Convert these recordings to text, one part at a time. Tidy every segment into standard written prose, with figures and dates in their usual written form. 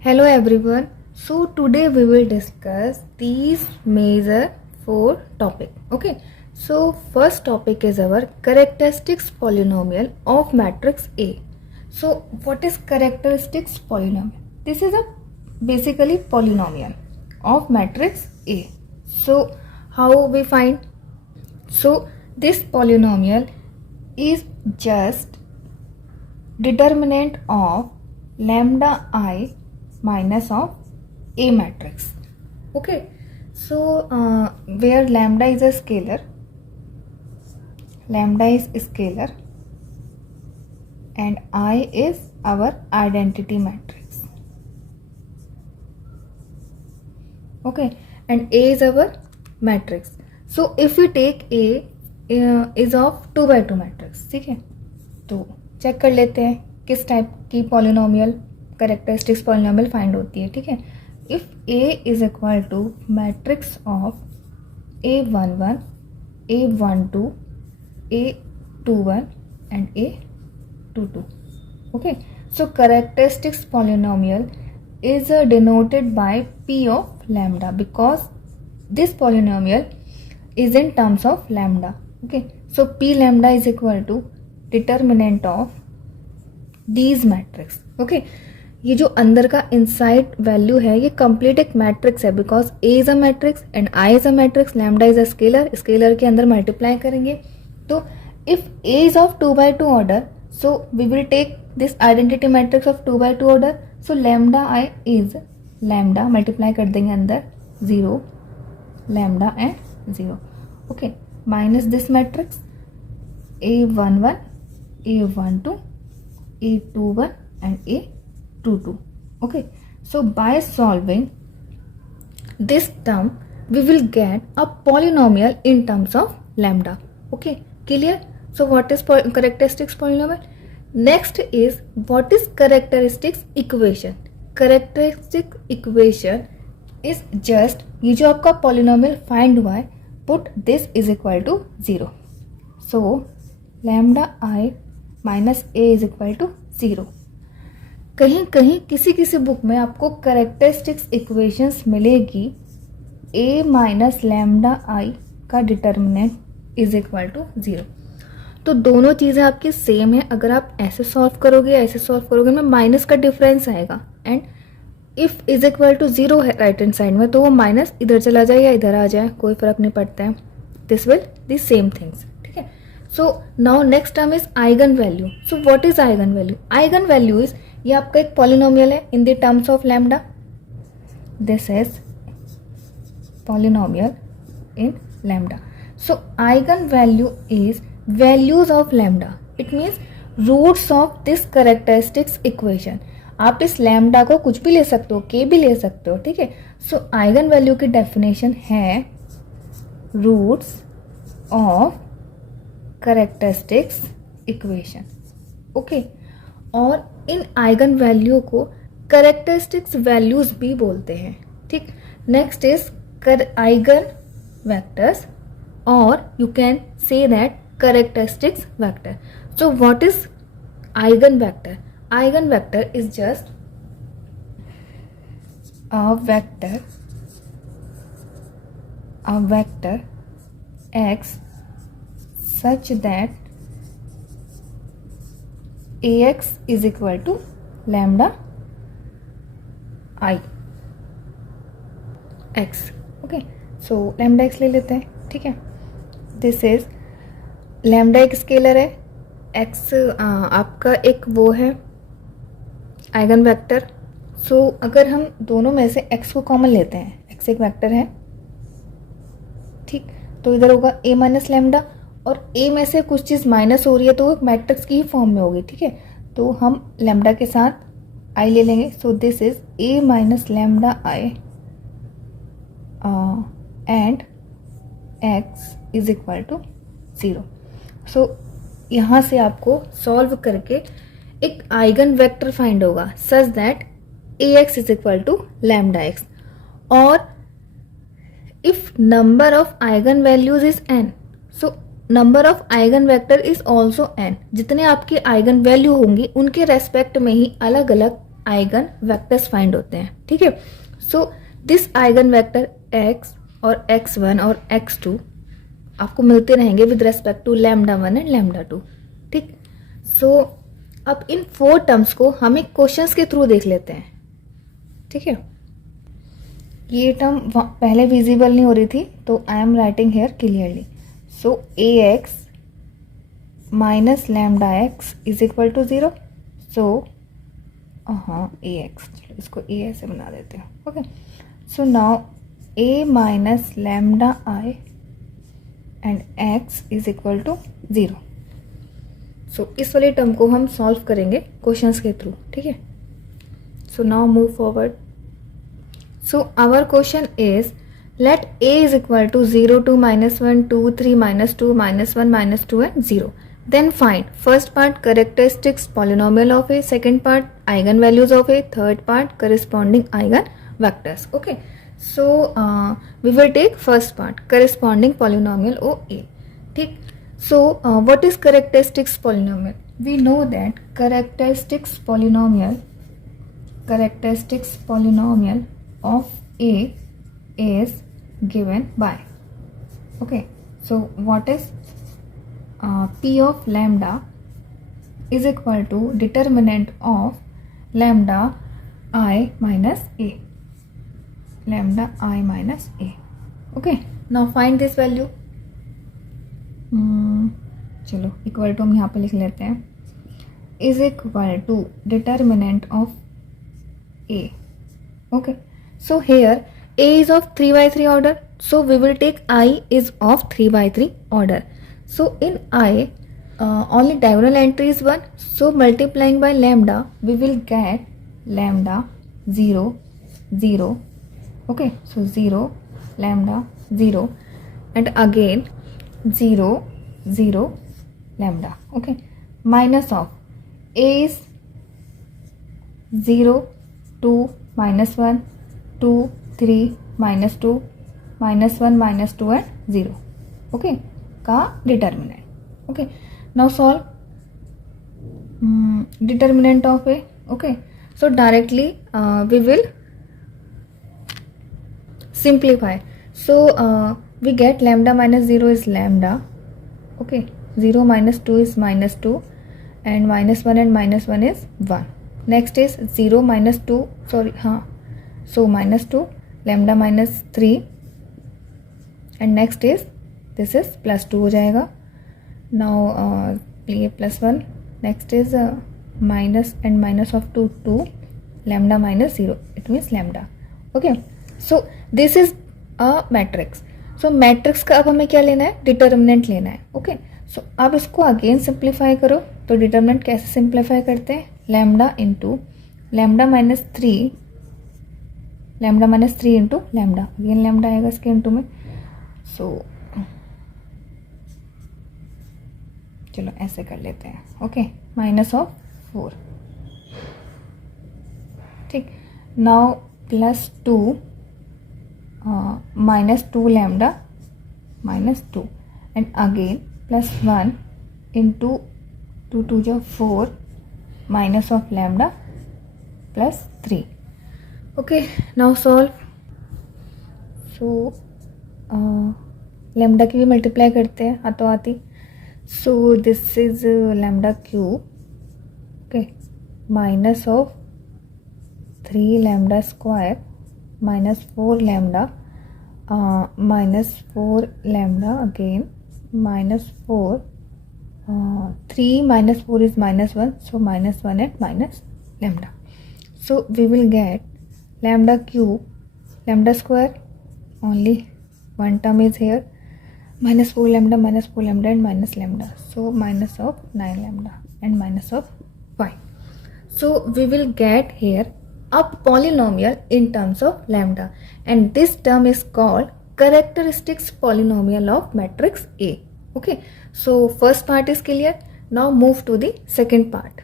Hello everyone. So today we will discuss these major four topic. Okay. So first topic is our characteristics polynomial of matrix A. So what is characteristics polynomial? This is a basically polynomial of matrix A. So how we find? So this polynomial is just determinant of lambda I minus of A matrix. Okay, so where lambda is a scalar, and I is our identity matrix. Okay, and A is our matrix. So if we take A is of 2 by 2 matrix. ठीक है, तो check कर लेते हैं किस type की polynomial characteristics polynomial find होती है. ठीक है, if A is equal to matrix of A11, A12, A21 and A22. Okay, so characteristics polynomial is denoted by P of lambda because this polynomial is in terms of lambda. Okay, so P lambda is equal to determinant of these matrix. Okay, ये जो अंदर का inside value है ये complete एक matrix है because A is a matrix and I is a matrix, lambda is a scalar, scalar के अंदर मल्टीप्लाई करेंगे. तो if A is of 2 by 2 order, so we will take this identity matrix of 2 by 2 order. So lambda I is lambda, multiply कर देंगे अंदर 0, lambda and 0. Okay, minus this matrix A11, A12, A21 and A22. Okay, so by solving this term we will get a polynomial in terms of lambda. Okay, clear? So what is characteristics polynomial? Next is what is characteristics equation. Characteristic equation is just ये जो आपका polynomial find हुआ है, put this is equal to 0. So lambda I minus A is equal to 0. कहीं कहीं किसी किसी book में आपको करेक्टरिस्टिक्स इक्वेशंस मिलेगी A माइनस लैम्डा आई का डिटर्मिनेंट इज इक्वल टू 0. तो दोनों चीज़ें आपकी सेम है. अगर आप ऐसे सॉल्व करोगे या ऐसे सॉल्व करोगे में माइनस का डिफरेंस आएगा. And if is equal to 0 है राइट हैंड साइड में, तो वो माइनस इधर चला जाए या इधर आ जाए, कोई फर्क नहीं पड़ता है. This will the same things. ठीक है, so now next term is eigen value. So what is eigen value? Eigen value is, ये आपका एक पॉलिनोमियल है in the terms of lambda. This is polynomial in lambda. So eigen value is values of lambda. It means roots of this characteristics equation. आप इस lambda को कुछ भी ले सकते हो, के भी ले सकते हो. ठीक है, सो आइगन वैल्यू की डेफिनेशन है roots of characteristics equation. Okay, और इन आइगन वैल्यू को कैरेक्टरिस्टिक्स वैल्यूज भी बोलते हैं. ठीक, नेक्स्ट इज आइगन वेक्टर्स और you can say that characteristics vector. So what is eigen vector? Eigen vector is just a vector x such that ax is equal to lambda I x. Okay, so lambda x ले लेते हैं. ठीक है, this is lambda एक scalar है, x आपका एक वो है आइगन वेक्टर. सो अगर हम दोनों में से x को कॉमन लेते हैं, x एक वेक्टर है. ठीक, तो इधर होगा a माइनस लैम्डा, और a में से कुछ चीज़ माइनस हो रही है तो वो मैट्रिक्स की ही फॉर्म में होगी. ठीक है, तो हम लैम्डा के साथ i ले लेंगे. So this is a minus lambda I and x is equal to 0. सो यहाँ से आपको सॉल्व करके एक आइगन वेक्टर फाइंड होगा such that ax is equal to lambda x. और if number of eigen values is n, so number of eigen vector is also n. जितने आपकी आइगन वैल्यू होंगी उनके रेस्पेक्ट में ही अलग अलग आइगन वेक्टर्स फाइंड होते हैं, ठीक है। So this eigen vector x और x1 और x2 आपको मिलते रहेंगे with respect to lambda 1 and lambda 2, ठीक। सो अब इन 4 टर्म्स को हम एक क्वेश्चंस के थ्रू देख लेते हैं, ठीक है। ये टर्म पहले विजिबल नहीं हो रही थी, तो I am writing here clearly. So ax minus lambda x is equal to 0। So ax, चलो इसको a ऐसे बना देते हैं, okay. So now a minus lambda i and x is equal to 0। So इस वाले टर्म को हम सॉल्व करेंगे क्वेश्चंस के थ्रू, ठीक है। So now move forward. So our question is, let a is equal to 0, 2, -1, 2, 3, -2, -1, -2 and 0. Then find first part characteristics polynomial of a, second part eigenvalues of a, third part corresponding eigenvectors. Okay. So we will take first part corresponding polynomial OA. ठीक. So what is characteristics polynomial? We know that characteristics polynomial of a is given by, okay. So what is p of lambda is equal to determinant of lambda I minus a, okay. Now find this value. चलो equal to हम यहाँ पे लिख लेते हैं, is equal to determinant of a, okay. So here a is of 3/3 order, so we will take I is of 3/3 order. So in I only diagonal entry is 1, so multiplying by lambda we will get lambda 0 0, okay. So 0 lambda 0 and again 0 0 lambda, okay. Minus of a is 0 2 -1 2 3 -2 -1 -2 and 0, okay, का determinant, okay. Now solve determinant of a, okay. So directly we will simplify. So we get lambda minus 0 is lambda, okay. 0 minus 2 is -2 and -1 and -1 is 1. Next is 0 minus 2, sorry, so -2 lambda minus 3 and next is this is plus 2 हो जाएगा. Now ये plus 1, next is minus and minus of 2 lambda minus 0, it means lambda, okay. So this is a matrix. So matrix का अब हमें क्या लेना है, determinant लेना है, ओके. सो अब इसको अगेन सिंप्लीफाई करो, तो डिटर्मिनेंट कैसे सिंप्लीफाई करते हैं, lambda into lambda minus 3 into lambda, again lambda आएगा इसके इंटू में. सो चलो ऐसे कर लेते हैं, ओके. माइनस ऑफ 4, ठीक. Now plus 2 -2 lambda -2 and again plus 1 into 2 2 जो 4 minus of lambda plus 3. Okay, now solve. So lambda की भी मल्टीप्लाई करते हैं हाथों हाथी. So this is lambda cube, okay, minus of 3 lambda square minus 4 lambda minus 4 lambda again minus 4 3 minus 4 is -1, so -1 and minus lambda. So we will get lambda cube lambda square, only one term is here, minus 4 lambda and minus lambda, so minus of 9 lambda and minus of 5. So we will get here a polynomial in terms of lambda, and this term is called characteristics polynomial of matrix A. Okay, so first part is clear. Now move to the second part.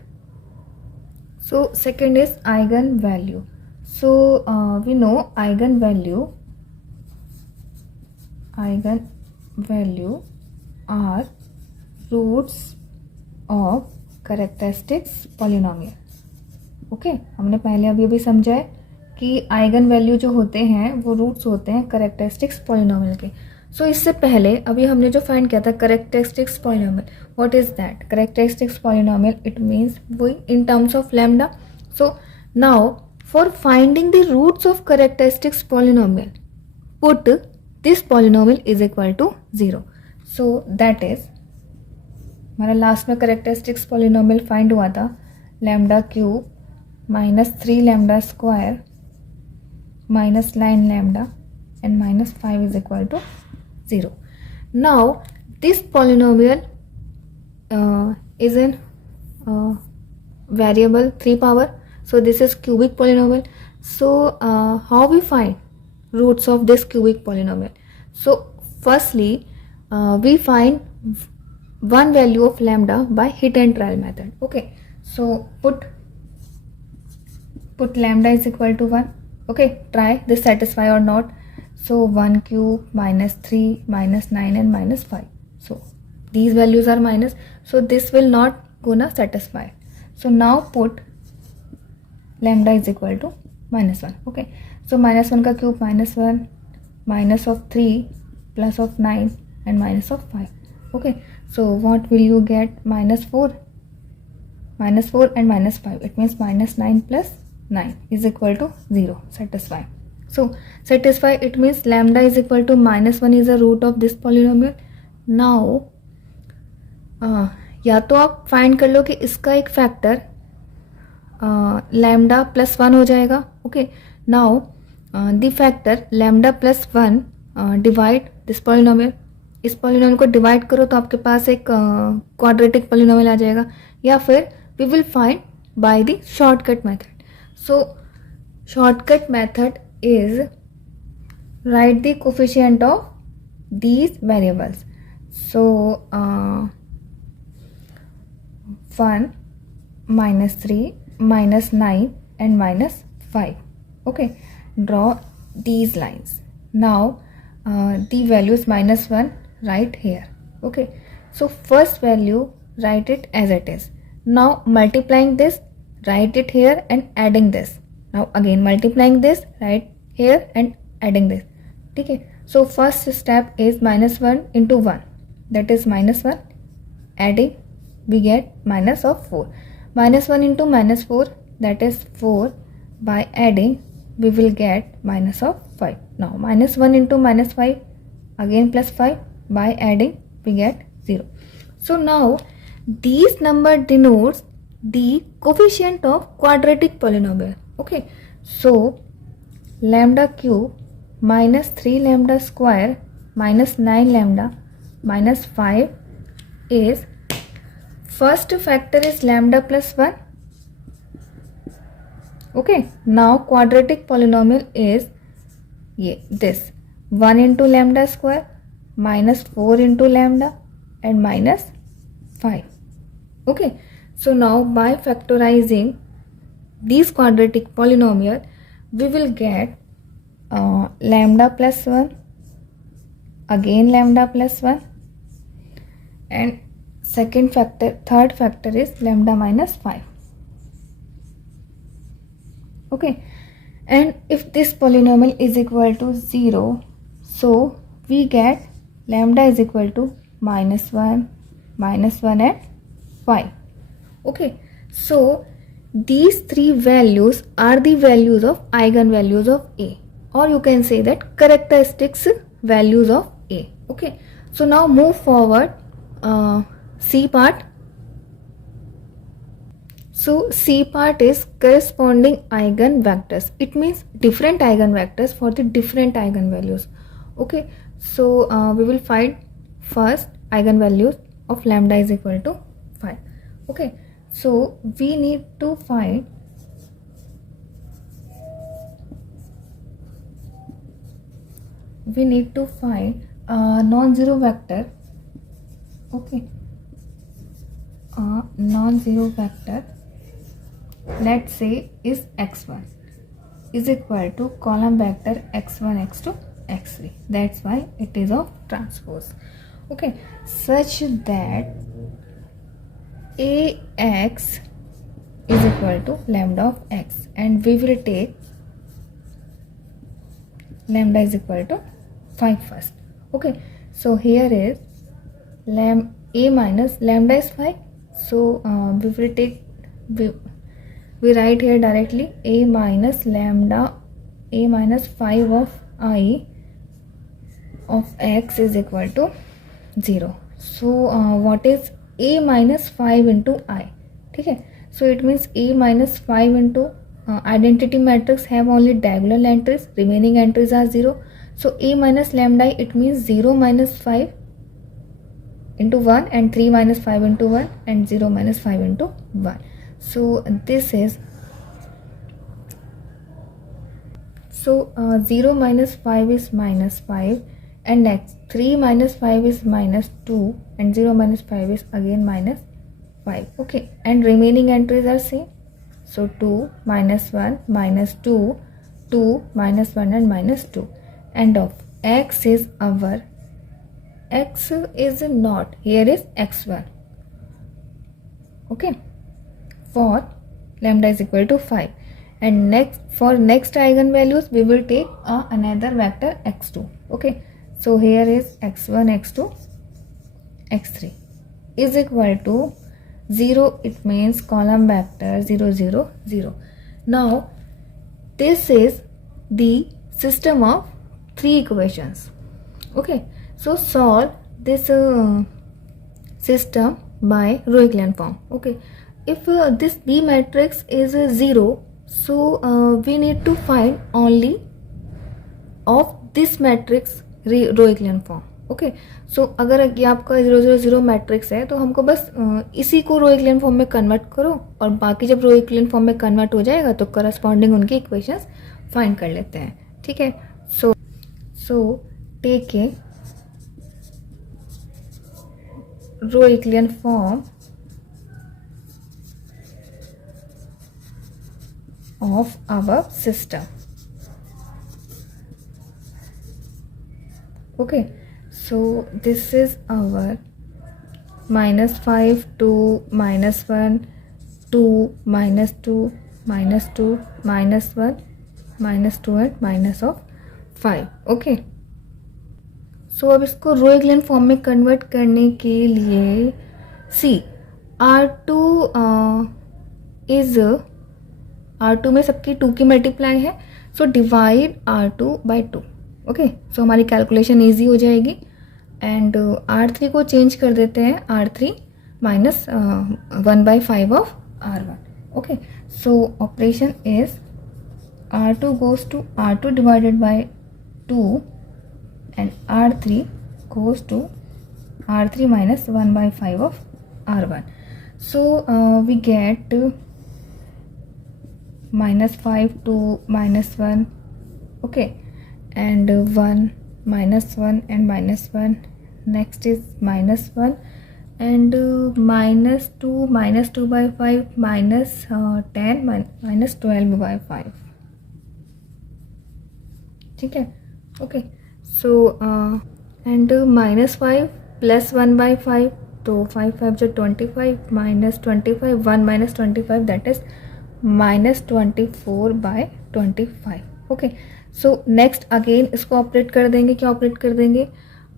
So second is eigenvalue. So we know eigenvalue are roots of characteristics polynomial. Okay, हमने पहले अभी समझा है कि eigen value जो होते हैं वो रूट्स होते हैं कैरेक्टरिस्टिक्स पॉलिनोमियल के। सो इससे पहले अभी हमने जो फाइंड किया था characteristics polynomial, what is that? Characteristics polynomial it means वही in terms of lambda. So now for finding the roots of characteristics polynomial put this polynomial is equal to 0। So that is हमारा last में characteristics polynomial find हुआ था lambda cube -3 lambda square -9 lambda and -5 is equal to 0. Now this polynomial is in variable 3 power, so this is cubic polynomial. So how we find roots of this cubic polynomial? So firstly we find one value of lambda by hit and trial method. Okay, so put lambda is equal to 1. Okay, try this satisfy or not. So 1 cube -3 -9 and -5. So these values are minus, so this will not gonna satisfy. So now put lambda is equal to -1. Okay, so -1 का cube -1, minus of 3 plus of 9 and minus of 5. Okay, so what will you get? -4 and -5, it means -9 plus 9 is equal to 0. Satisfy. So satisfy, it means lambda is equal to -1 is a root of this polynomial. Now या तो आप find कर लो कि इसका एक factor lambda plus 1 हो जाएगा. Okay, now the factor lambda plus 1 divide this polynomial. इस पॉलिनोमियल को डिवाइड करो तो आपके पास एक क्वाड्रेटिक पॉलिनोमियल आ जाएगा, या फिर we will find by the shortcut method. So shortcut method is write the coefficient of these variables. So 1 -3 -9 and -5. Okay, draw these lines. Now the values -1 right here. Okay, so first value write it as it is. Now multiplying this, write it here and adding this. Now again multiplying this, right here and adding this. Okay, so first step is -1 into 1, that is -1, adding we get minus of 4. -1 into -4, that is 4, by adding we will get minus of 5. Now -1 into -5, again plus 5, by adding we get 0. So now these number denotes the coefficient of quadratic polynomial. Okay, so lambda cube -3 lambda square -9 lambda -5 is first factor is lambda plus 1. Okay, now quadratic polynomial is this 1 into lambda square -4 into lambda and -5. Okay, so now by factorizing these quadratic polynomial we will get lambda plus 1, again lambda plus 1, and third factor is lambda minus 5. Okay, and if this polynomial is equal to 0, so we get lambda is equal to -1 and 5. Okay, so these three values are the values of eigenvalues of A, or you can say that characteristics values of A. Okay, so now move forward. C part. So C part is corresponding eigenvectors. It means different eigenvectors for the different eigenvalues. Okay, so we will find first eigenvalues of lambda is equal to 5. Okay, so we need to find non-zero vector. Okay, non-zero vector, let's say is x1 is equal to column vector x1 x2 x3. That's why it is of transpose. Okay, such that ax is equal to lambda of x, and we will take lambda is equal to 5 first. Okay, so here is a minus lambda is 5, so we will take we write here directly a minus lambda, a minus 5 of I of x is equal to 0. So what is a minus 5 into I? ठीक है, so it means a minus 5 into identity matrix have only diagonal entries, remaining entries are 0. So a minus lambda it means 0 minus 5 into 1 and 3 minus 5 into 1 and 0 minus 5 into 1. So this is 0 minus 5 is minus 5, and next 3 minus 5 is minus 2 and 0 minus 5 is again minus 5. Okay, and remaining entries are same. So 2 minus 1 minus 2, 2 minus 1 and minus 2, and of x is our x is not, here is x1. Okay, for lambda is equal to 5, and next for next eigenvalues we will take another vector x2. Okay, so here is x1, x2, x3 is equal to 0, it means column vector 0 0 0. Now this is the system of 3 equations. Okay, so solve this system by row echelon form. Okay, if this B matrix is 0, so we need to find only of this matrix row echelon form. Okay, so अगर ये आपका 0 0 0 matrix है तो हमको बस इसी को रो echelon form में कन्वर्ट करो, और बाकी जब रो echelon फॉर्म में कन्वर्ट हो जाएगा तो करस्पॉन्डिंग उनकी इक्वेशंस फाइंड कर लेते हैं. ठीक है, so take a row echelon form of our system. Okay, so this is our minus 5 2 minus 1 2 minus 2 minus 2 minus 1 minus 2 and minus of 5. Okay, so अब इसको रो echelon फॉर्म में कन्वर्ट करने के लिए सी R2 R2 में सबकी 2 की मल्टीप्लाई है, so divide R2 by 2. Okay, so हमारी कैलकुलेशन ईजी हो जाएगी. एंड R3 को चेंज कर देते हैं R3 minus 1/5 of R1. Okay, so operation is R2 goes to R2 divided by 2 and R3 goes to R3 minus 1/5 of R1. So we get minus 5 2 minus 1. Okay, and 1 minus 1 and minus 1. Next is minus 1 and minus 2 by 5 minus 10 minus 12 by 5. ठीक है. Okay, so and minus 5 plus 1 by 5, तो 5 5 जो 25 minus 25 1 minus 25 that is minus 24 by 25. Okay, so next again इसको operate कर देंगे. क्या operate कर देंगे?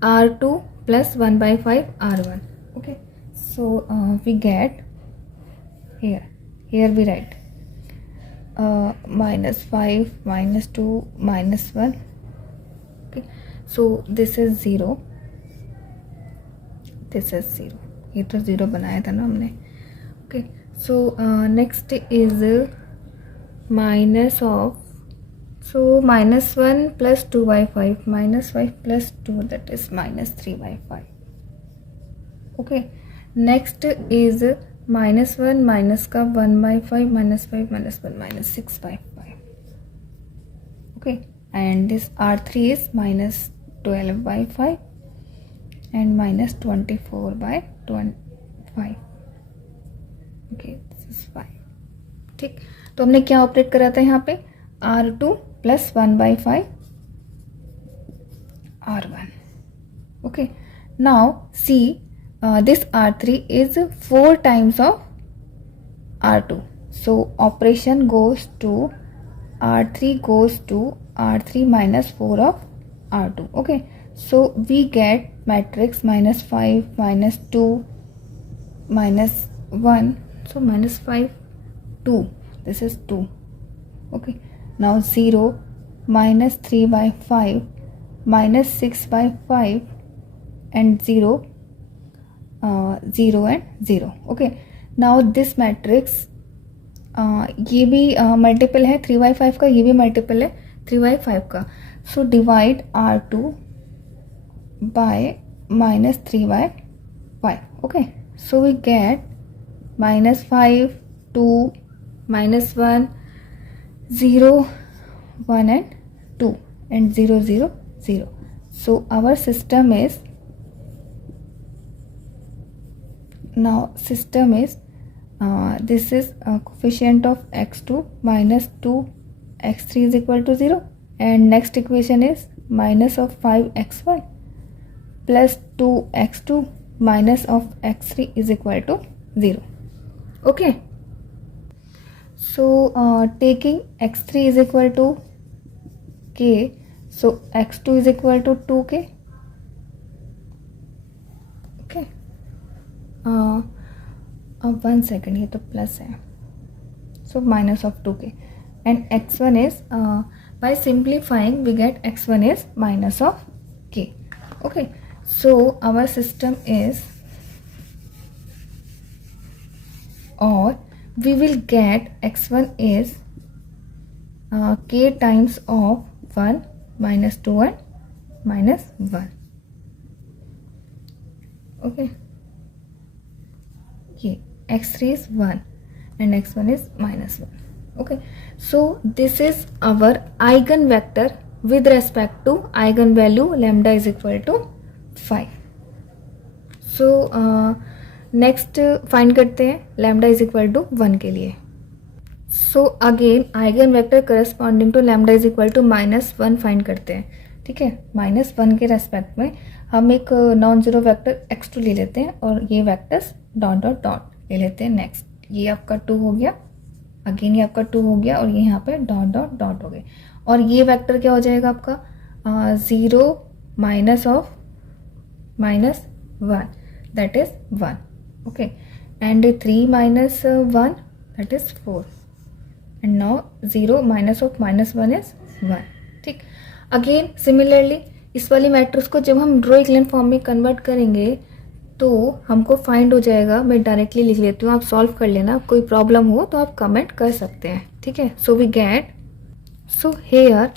R2 plus 1/5 R1. Okay, so we get here we write minus 5 minus 2 minus 1. okay, so this is 0, this is 0. ये तो 0 बनाया था ना हमने. Okay, so next is minus of, so minus 1 plus 2 by 5 minus 5 plus 2 that is minus 3 by 5. okay, next is minus 1 minus का 1 by 5 minus 5 minus 1 minus 6 by 5. okay, and this R3 is minus 12 by 5 and minus 24 by 25. Okay, this is 5. ठीक, तो हमने क्या operate करा था यहाँ पे? R2 plus 1/5 R1. Okay, now see this R3 is 4 times of R2. so operation goes to R3 goes to R3 minus 4 of R2. Okay, so we get matrix minus 5 minus 2 minus 1, so minus 5 2, this is 2. Okay, now 0 minus 3 by 5 minus 6 by 5 and 0 0 and 0. Okay, now this matrix ये भी multiple है 3/5 का, ये भी multiple है 3/5 का. So divide R2 by minus 3/5. Okay, so we get minus 5 2 minus 1 0 1 and 2 and 0 0 0. So our system is this is coefficient of x2 minus 2 x3 is equal to 0, and next equation is minus of 5x1 plus 2x2 minus of x3 is equal to 0. Okay, so taking x3 is equal to k, so x2 is equal to 2k. Okay, अब 1 second, ये तो plus है, so minus of 2k and x1 is by simplifying we get x1 is minus of k. Okay, so our system is, और we will get x1 is k times of 1 minus 2 and minus 1. Okay, ये x3 is 1 and x1 is minus 1. Okay, so this is our eigenvector with respect to eigenvalue lambda is equal to 5. So next find करते हैं lambda is equal to 1 के लिए. So again eigenvector corresponding to lambda is equal to -1 find करते हैं. ठीक है, -1 के respect में हम एक नॉन जीरो वेक्टर x2 ले लेते हैं और ये वेक्टर्स डॉट डॉट डॉट ले लेते हैं. नेक्स्ट ये आपका 2 हो गया, अगेन ये आपका 2 हो गया, और ये यहाँ पे डॉट डॉट डॉट हो गए, और ये वेक्टर क्या हो जाएगा आपका 0 minus of -1 that is 1. Okay, and 3 minus 1 that is 4, and now 0 minus of -1 is 1. ठीक, अगेन सिमिलरली इस वाली मैट्रिक्स को जब हम रो इक्विवेलेंट फॉर्म में कन्वर्ट करेंगे तो हमको फाइंड हो जाएगा. मैं डायरेक्टली लिख लेती हूँ, आप सॉल्व कर लेना, कोई प्रॉब्लम हो तो आप कमेंट कर सकते हैं. ठीक है, so we get, so here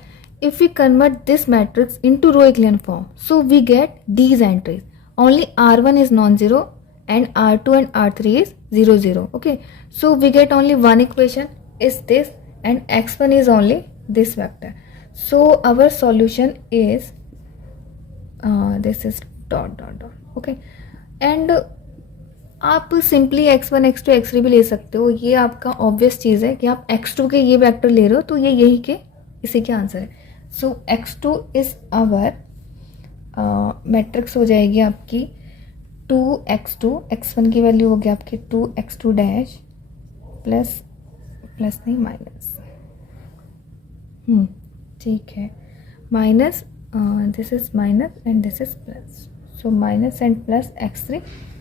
if we convert this matrix into row equivalent form, so we get these entries. Only R1 is non zero and R2 and R3 is 0 0. Okay, so we get only one equation is this and x1 is only this vector. So our solution is this is dot dot dot. Okay, and आप simply x1 x2 x3 भी ले सकते हो. ये आपका obvious चीज़ है कि आप x2 के ये वेक्टर ले रहे हो तो ये यही के इसी के आंसर है. सो x2 इज आवर मैट्रिक्स हो जाएगी आपकी 2x2, x1 की वैल्यू होगी आपकी 2x2 डैश प्लस नहीं माइनस, ठीक है, minus this is minus and this is plus, so minus and plus x3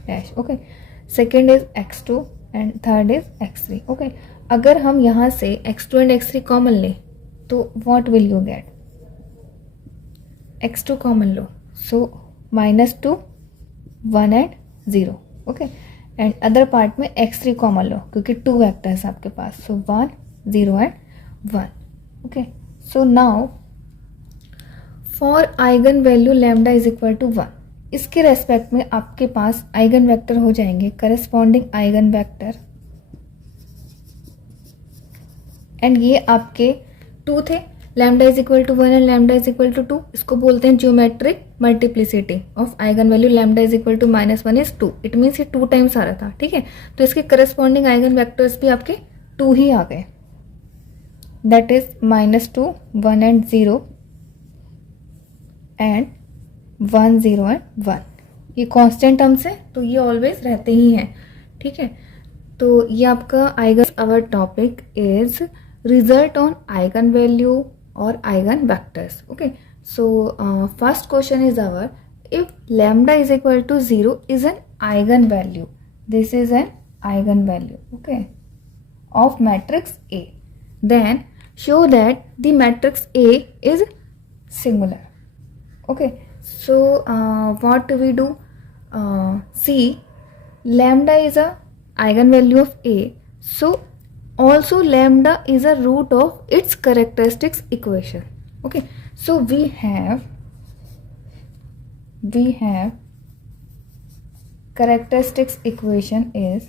dash. okay, second is x2 and third is x3. okay, अगर हम यहाँ से x2 and x3 कॉमन लें तो what will you get? x2 common लो, so -2 1 and 0. okay, and other part में x3 common लो क्योंकि 2 वेक्टर्स आपके पास, so 1 0 and 1. okay, so now for eigen value lambda is equal to 1, इसके respect में आपके पास आइगन वेक्टर हो जाएंगे करस्पॉन्डिंग आइगन वेक्टर, एंड ये आपके 2 थे, lambda is equal to 1 and lambda is equal to 2. इसको बोलते हैं geometric multiplicity of eigen value lambda is equal to -1 is 2. It means ये 2 टाइम्स आ रहा था. ठीक है, तो इसके करस्पॉन्डिंग आइगन वेक्टर्स भी आपके 2 ही आ गए, that is -2 1 and 0 and 1 0 and 1. ये कांस्टेंट टर्म्स है तो ये ऑलवेज रहते ही हैं. ठीक है, तो ये आपका eigen, our topic is result on eigen value और eigen vectors. Okay, so first question is our, if lambda is equal to 0 is an eigenvalue, this is an eigenvalue, okay, of matrix A, then show that the matrix A is singular. Okay, so what do we do? See, lambda is a eigenvalue of A, so also lambda is a root of its characteristics equation. Okay, so we have characteristics equation is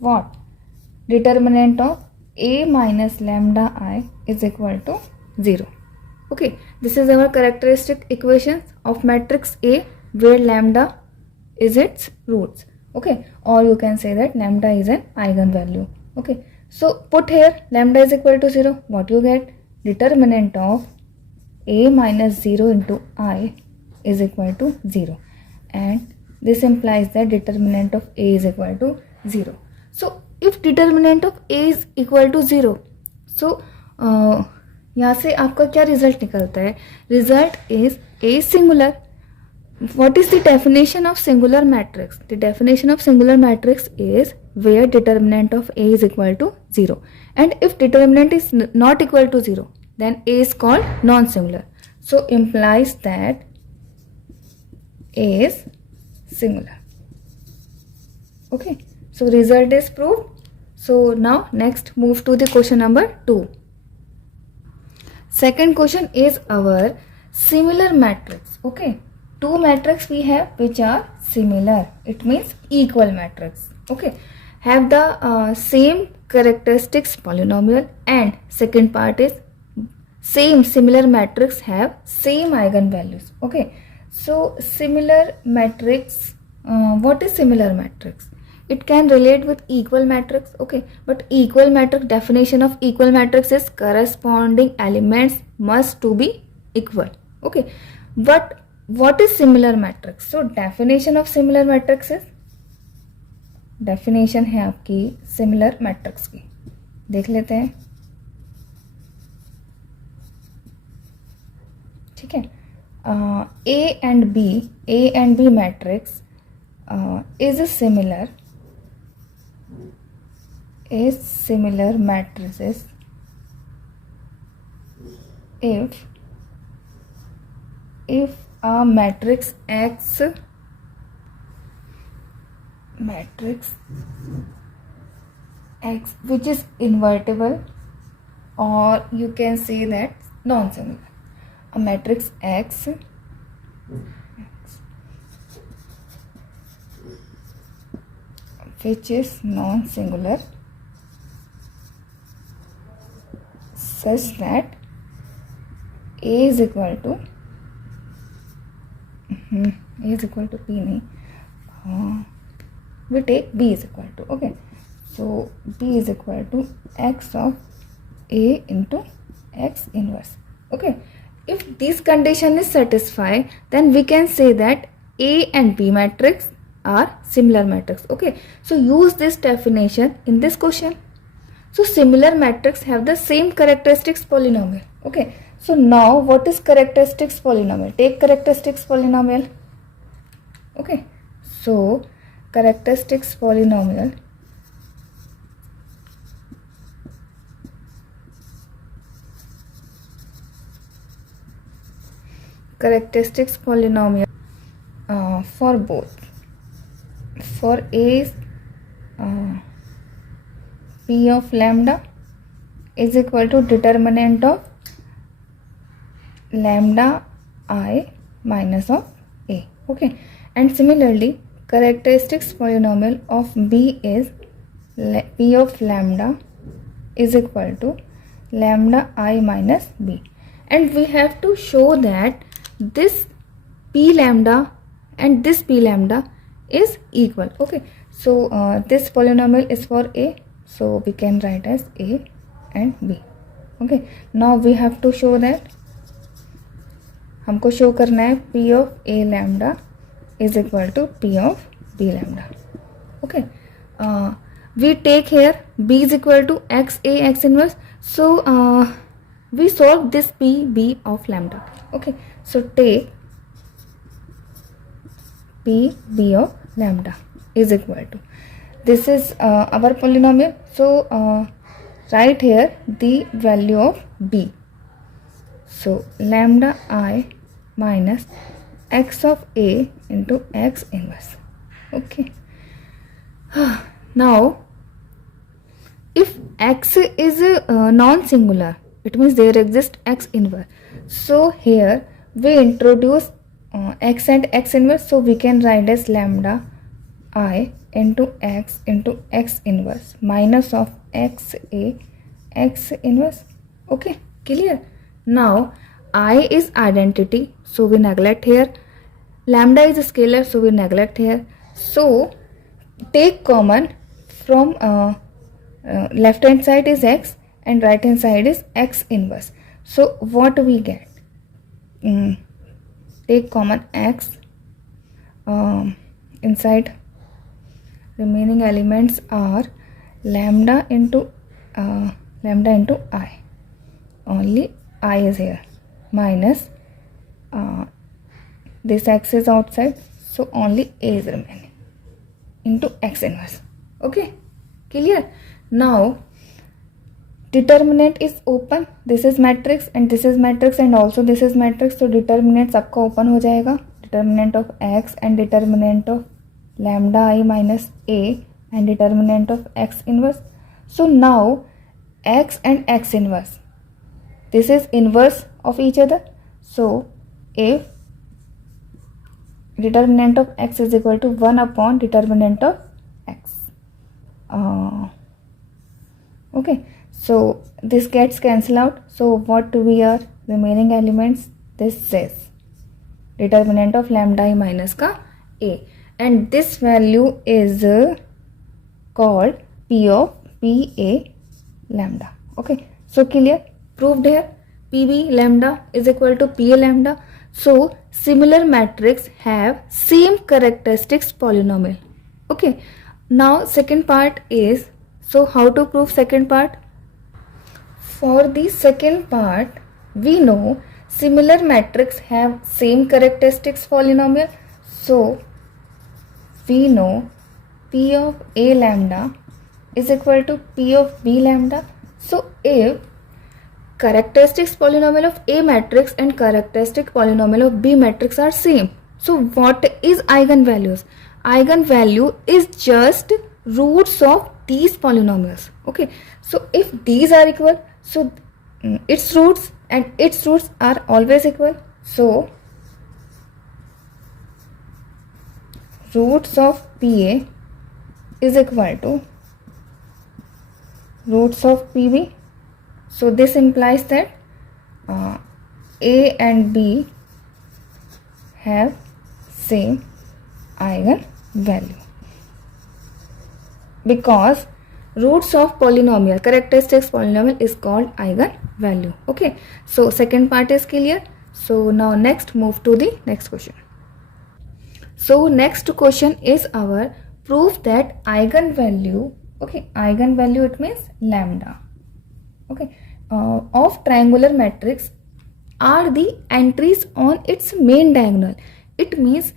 what? Determinant of A minus lambda I is equal to 0. Okay, this is our characteristic equation of matrix A where lambda is its roots. Okay, or you can say that lambda is an eigenvalue. Okay, so put here lambda is equal to 0. What you get? Determinant of A minus 0 into I is equal to 0, and this implies that determinant of A is equal to 0. So if determinant of A is equal to 0, so यहाँ से आपका क्या result निकलता है? Result is A singular. What is the definition of singular matrix? The definition of singular matrix is where determinant of A is equal to 0, and if determinant is not equal to 0, then A is called non-singular. So implies that A is singular. Okay, so result is proved. So now next move to the question number 2. Second question is our similar matrix. Okay, two matrix we have which are similar, it means equal matrix. Okay, have the same characteristics polynomial, and second part is similar matrix have same eigenvalues. Okay, so similar matrix, what is similar matrix? It can relate with equal matrix. Okay, but equal matrix, definition of equal matrix is corresponding elements must to be equal. Okay, but what is similar matrix? So definition of similar matrix is, definition है आपकी similar matrix की, देख लेते हैं. ठीक है, A and B matrix is similar matrices if a matrix X which is invertible, or you can say that non-singular. A matrix X which is non-singular such that A is equal to A is equal to P नहीं, we take B is equal to, okay, so B is equal to X of A into X inverse. Okay, if this condition is satisfied, then we can say that A and B matrix are similar matrix. Okay, so use this definition in this question. So similar matrix have the same characteristics polynomial. Okay, so now what is characteristics polynomial? Take characteristics polynomial. Okay, so characteristics polynomial for both, for A is P of lambda is equal to determinant of lambda I minus of A. Okay, and similarly characteristics polynomial of B is P of lambda is equal to lambda I minus B, and we have to show that this P lambda and this P lambda is equal. Okay, so this polynomial is for A, so we can write as A and B. Okay, now we have to show that हमको show करना है P of A lambda is equal to P of B lambda. Okay, we take here B is equal to X A X inverse. So we solve this P B of lambda. Okay, so take P B of lambda is equal to, this is our polynomial. So write here the value of B. So lambda I minus X of A into X inverse. Okay. Now if X is non-singular, it means there exists X inverse. So here we introduce X and X inverse, so we can write as lambda I into X inverse minus of X A X inverse. Okay, clear? Now I is identity, so we neglect here. Lambda is a scalar, so we neglect here. So take common from left hand side is X and right hand side is X inverse. So what we get? Take common X, inside remaining elements are lambda into I, only I is here, minus this X is outside, so only A is remaining, into X inverse. Okay, clear? Now determinant is open, this is matrix and this is matrix and also this is matrix, so determinant सबका open हो जाएगा. Determinant of X and determinant of lambda I minus A and determinant of X inverse. So now X and X inverse, this is inverse of each other. So if determinant of X is equal to 1 upon determinant of X, okay, so this gets cancelled out. So what we are remaining elements, this says determinant of lambda I minus ka A, and this value is called P of PA lambda. Okay, so clear? Proved here PB lambda is equal to PA lambda. So similar matrix have same characteristics polynomial. Okay, now second part is, so how to prove second part? For the second part, we know similar matrix have same characteristics polynomial. So we know P of A lambda is equal to P of B lambda. So if characteristics polynomial of A matrix and characteristic polynomial of B matrix are same, so what is eigenvalues? Eigenvalue is just roots of these polynomials. Okay, so if these are equal, so its roots and its roots are always equal. So roots of PA is equal to roots of PB. So this implies that A and B have same eigenvalue, because roots of polynomial, characteristics polynomial is called eigenvalue. Okay, so second part is clear. So now next move to the next question. So next question is our proof that eigenvalue, okay, eigenvalue it means lambda, okay, of triangular matrix are the entries on its main diagonal. It means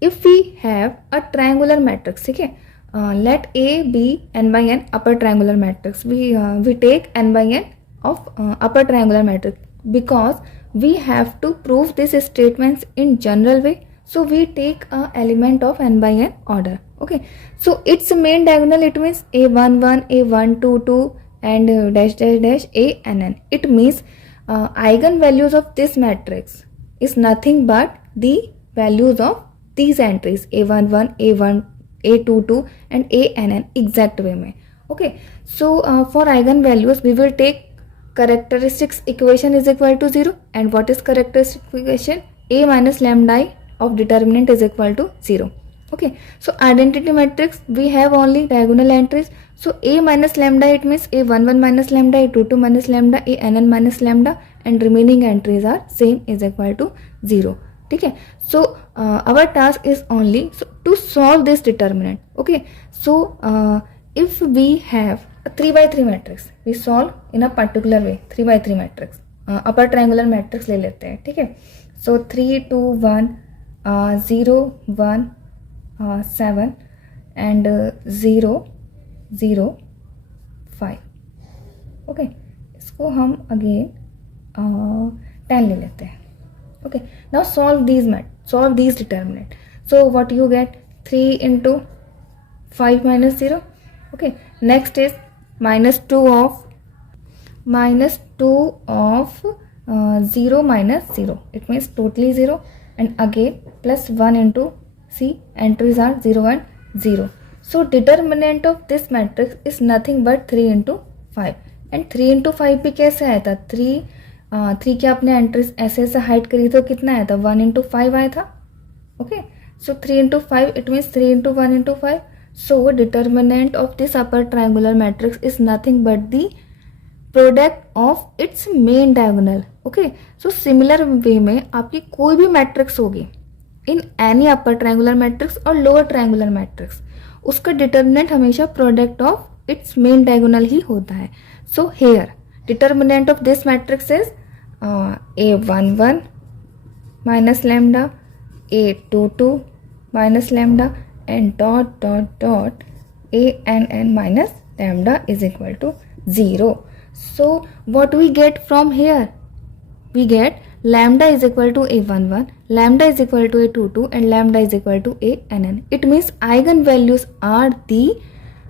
if we have a triangular matrix, okay, let A be n by n upper triangular matrix. We take n by n of upper triangular matrix because we have to prove these statements in general way. So we take a element of n by n order. Okay, so its main diagonal, it means A11, A12, 2 and dash dash dash A and n. It means eigenvalues of this matrix is nothing but the values of these entries A11, A1, A22 and A and n exact way में. Okay, so for eigenvalues we will take characteristics equation is equal to 0, and what is characteristic equation? A minus lambda I of determinant is equal to 0. Okay, so identity matrix we have only diagonal entries. So A minus lambda, it means A11 minus lambda, A22 minus lambda, A nn minus lambda, and remaining entries are same is equal to 0. ठीक है. So our task is only to solve this determinant. Okay. So if we have a 3 by 3 matrix, we solve in a particular way 3 by 3 matrix. Upper triangular matrix ले लेते हैं. ठीक है. सो 3 2 1 0 1 7 and 0 0 5. Okay. इसको हम again 10 ले लेते हैं. Okay. Now solve these determinant. So what you get 3 into 5 minus 0. Okay. Next is minus 2 of 0 minus 0. It means totally 0. And again plus 1 into C, entries are 0 and 0. So determinant of this matrix is nothing but 3 into 5. And 3 into 5 भी कैसे आया था? 3 के आपने entries ऐसे ऐसे hide करी तो कितना आया था? 1 into 5 आया था. Okay. So 3 into 5, it means 3 into 1 into 5. So determinant of this upper triangular matrix is nothing but the product of its main diagonal. Okay. So similar way में आपकी कोई भी मैट्रिक्स होगी in any upper triangular matrix और lower triangular matrix, उसका determinant हमेशा product of its main diagonal ही होता है. So here determinant of this matrix is A11 minus lambda, A22 minus lambda, and dot dot dot ANN minus lambda is equal to 0. So what we get from here? We get lambda is equal to A11, lambda is equal to A22, and lambda is equal to ANN. It means eigenvalues are the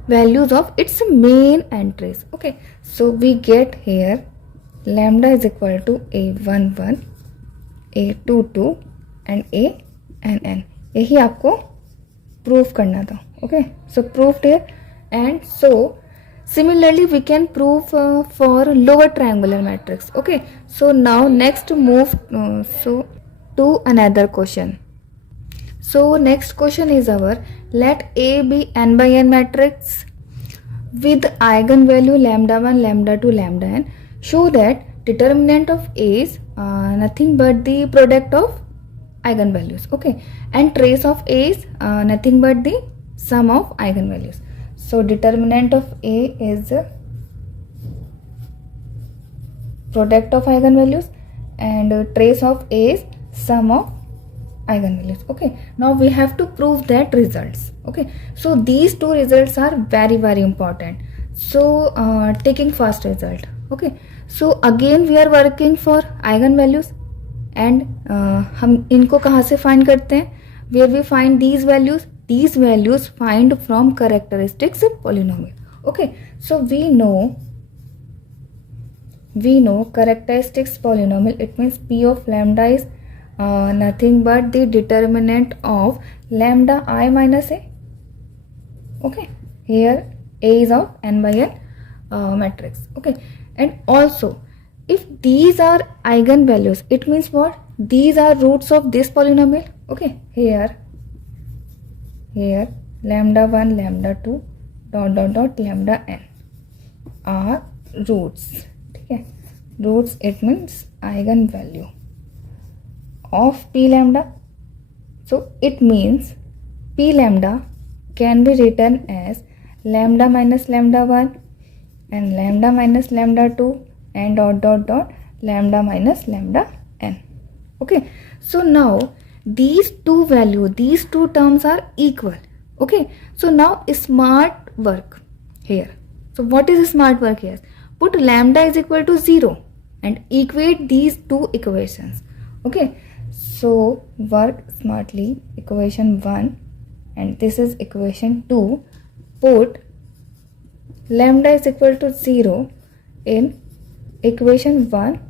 values of its main entries. Okay. So we get here lambda is equal to A11, A22 and ANN. यही आपको proof करना था. Okay. So proved here. And so similarly we can prove for lower triangular matrix. Okay. So now next move to another question. So next question is our, let A be n by n matrix with eigenvalue lambda 1, lambda 2, lambda n. Show that determinant of A is nothing but the product of eigenvalues. Okay. And trace of A is nothing but the sum of eigenvalues. So determinant of A is product of eigenvalues and trace of A is sum of eigenvalues. Okay. Now we have to prove that results. Okay. So these two results are very very important. So taking first result. Okay. So again we are working for eigenvalues and हम इनको कहाँ से find करते हैं? Where we find these values? These values find from characteristics polynomial. Okay. So we know characteristics polynomial. It means P of lambda is nothing but the determinant of lambda I minus A. Okay. Here A is of n by n matrix. Okay. And also if these are eigenvalues, it means what? These are roots of this polynomial. Okay. Here lambda 1, lambda 2, dot dot dot lambda n are roots. Okay. Roots, it means eigenvalue of p lambda. So it means p lambda can be written as lambda minus lambda 1 and lambda minus lambda 2 and dot dot dot lambda minus lambda n. Okay. So now these two values, these two terms are equal. Okay. So now smart work here. So what is smart work here? Put lambda is equal to 0 and equate these two equations. Okay. So work smartly. Equation 1 and this is equation 2. Put lambda is equal to 0 in equation 1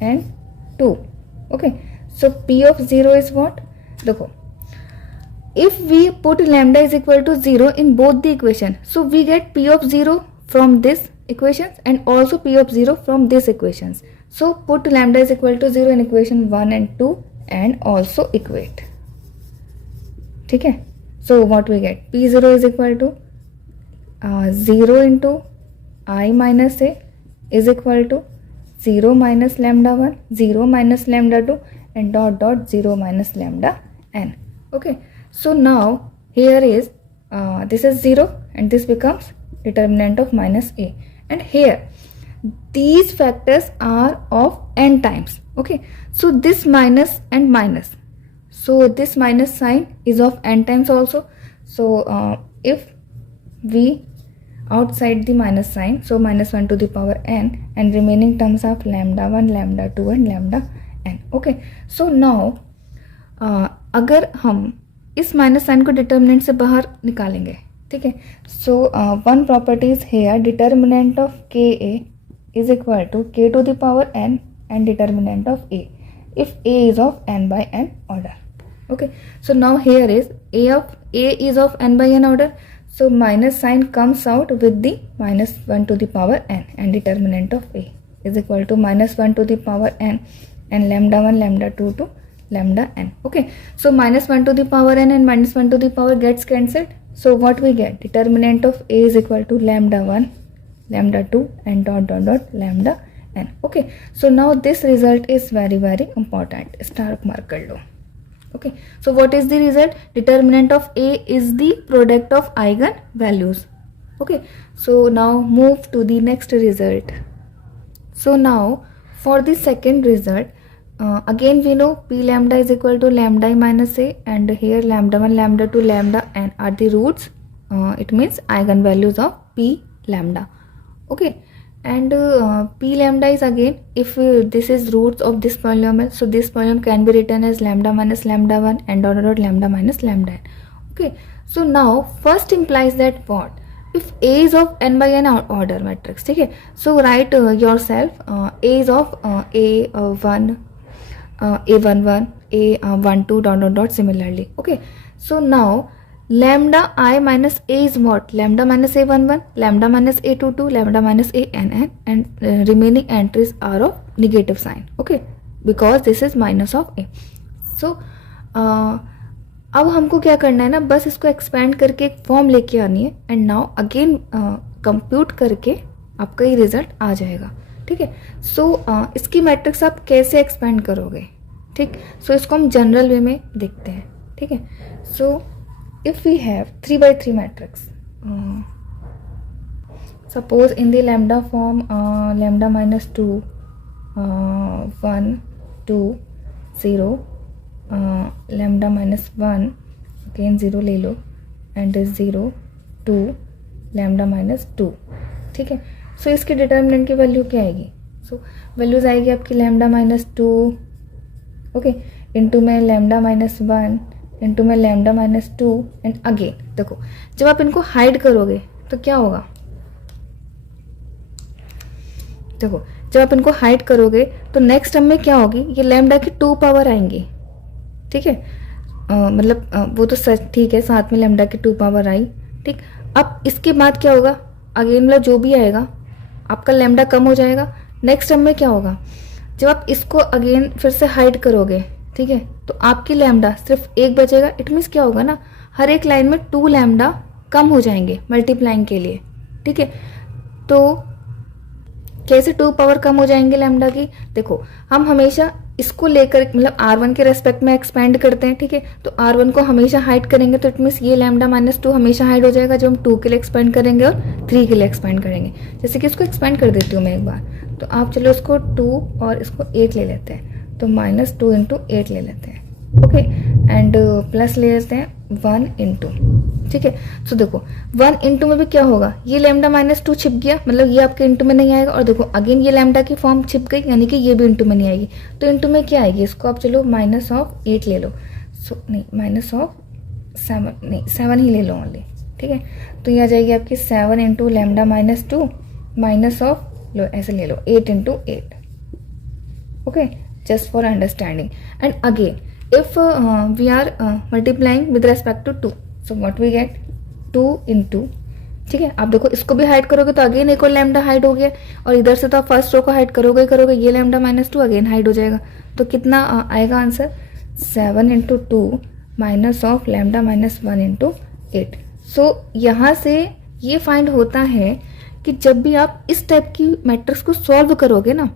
and 2. Okay. So P of 0 is what? देखो, if we put lambda is equal to 0 in both the equation, so we get P of 0 from this equations and also P of 0 from this equations. So put lambda is equal to 0 in equation 1 and 2 and also equate. ठीक है. So what we get? P0 is equal to 0 into I minus A is equal to 0 minus lambda 1, 0 minus lambda 2, and dot dot 0 minus lambda n. Okay, so now here is this is 0 and this becomes determinant of minus a, and here these factors are of n times. Okay, so this minus and minus, so this minus sign is of n times also. So if we outside the minus sign, so minus 1 to the power n, and remaining terms of lambda 1, lambda 2 and lambda n. Okay, so now अगर हम इस minus sign को determinant से बाहर निकालेंगे, ठीक है, so one property is here, determinant of K A is equal to K to the power N and determinant of A if a is of n by n order. Okay, so now here is a is of n by n order, so minus sign comes out with the minus 1 to the power n, and determinant of a is equal to minus 1 to the power n and lambda 1 lambda 2 to lambda n. Okay, so minus 1 to the power n and minus 1 to the power gets cancelled, so what we get, determinant of a is equal to lambda 1 lambda 2 and dot dot dot lambda n. Okay, so now this result is very important, star mark kar lo. Okay, so what is the result, determinant of a is the product of eigen values. Okay, so now move to the next result. So now for the second result, again we know p lambda is equal to lambda minus a, and here lambda 1 lambda 2 lambda n are the roots, it means eigen values of p lambda. Okay, and p lambda is again, if this is roots of this polynomial, so this polynomial can be written as lambda minus lambda 1 and dot dot lambda minus lambda n. Okay, so now first implies that what, if a is of n by n order matrix, ठीक है, so write yourself a is of a1 a11 a12 dot dot dot similarly. Okay, so now lambda I minus a is what, lambda minus a11, lambda minus a22, lambda minus a and remaining entries are of negative sign. Okay, because this is minus of a. So अब हमको क्या करना है ना, बस इसको expand करके एक फॉर्म लेके आनी है, एंड नाउ अगेन कंप्यूट करके आपका ये रिजल्ट आ जाएगा. ठीक है, सो इसकी मैट्रिक्स आप कैसे एक्सपेंड करोगे, ठीक, सो इसको हम जनरल वे में देखते हैं. ठीक है, सो if we have 3 by 3 matrix, suppose in the lambda form, lambda minus 2 1 2 0, lambda minus 1 again 0 ले लो, and 0 2 lambda minus 2. ठीक है, सो इसकी डिटर्मिनेंट की वैल्यू क्या आएगी, सो वैल्यूज आएगी आपकी lambda minus 2, ओके, इंटू में lambda minus 1 इंटू में लैम्डा माइनस 2, एंड अगेन देखो जब आप इनको हाइड करोगे तो क्या होगा, देखो जब आप इनको हाइड करोगे तो नेक्स्ट टर्म में क्या होगी, ये लैम्डा की 2 पावर आएंगी. ठीक है, मतलब वो तो सच ठीक है, साथ में लैम्डा की 2 पावर आई. ठीक, अब इसके बाद क्या होगा, अगेन मतलब जो भी आएगा आपका लैम्डा कम हो जाएगा. नेक्स्ट टर्म में क्या होगा, जब आप इसको अगेन फिर से हाइड करोगे, ठीक है, तो आपकी लैम्डा सिर्फ 1 बचेगा. इट मीन्स क्या होगा ना, हर एक लाइन में 2 लैम्डा कम हो जाएंगे मल्टीप्लाइंग के लिए. ठीक है, तो कैसे 2 पावर कम हो जाएंगे लैम्डा की, देखो हम हमेशा इसको लेकर मतलब R1 के रेस्पेक्ट में एक्सपेंड करते हैं. ठीक है, तो R1 को हमेशा हाइड करेंगे, तो इट मीन्स ये लैम्डा माइनस 2 हमेशा हाइड हो जाएगा जब हम 2 के लिए एक्सपेंड करेंगे और 3 के लिए एक्सपेंड करेंगे. जैसे कि इसको एक्सपेंड कर देती हूँ मैं एक बार, तो आप चलो इसको 2 और इसको 8 ले लेते हैं, तो माइनस 2 इंटू 8 ले लेते हैं. ओके, एंड प्लस ले लेते हैं 1 इंटू. ठीक है, सो देखो 1 इंटू में भी क्या होगा, ये लैम्डा माइनस 2 छिप गया, मतलब ये आपके इंटू में नहीं आएगा, और देखो अगेन ये लैम्डा की फॉर्म छिप गई, यानी कि ये भी इंटू में नहीं आएगी. तो इंटू में क्या आएगी, इसको आप चलो माइनस ऑफ 8 ले लो, सो नहीं माइनस ऑफ 7 नहीं 7 ही ले लो ओनली. ठीक है, तो ये आ जाएगी आपकी 7 into lambda minus 2 minus of low ऐसे ले लो 8 into 8. Okay, just for understanding. And again if we are multiplying with respect to 2, so what we get 2 into. ठीक है, आप देखो इसको भी हाइड करोगे तो अगेन एक और लैम्डा हाइड हो गया, और इधर से तो आप फर्स्ट रो को हाइड करोगे ये लैम्डा माइनस 2 अगेन हाइड हो जाएगा. तो कितना आएगा answer, 7 into 2 minus of lambda minus 1 into 8. सो यहाँ से ये फाइंड होता है कि जब भी आप इस टाइप की मैट्रिक्स को सॉल्व करोगे ना,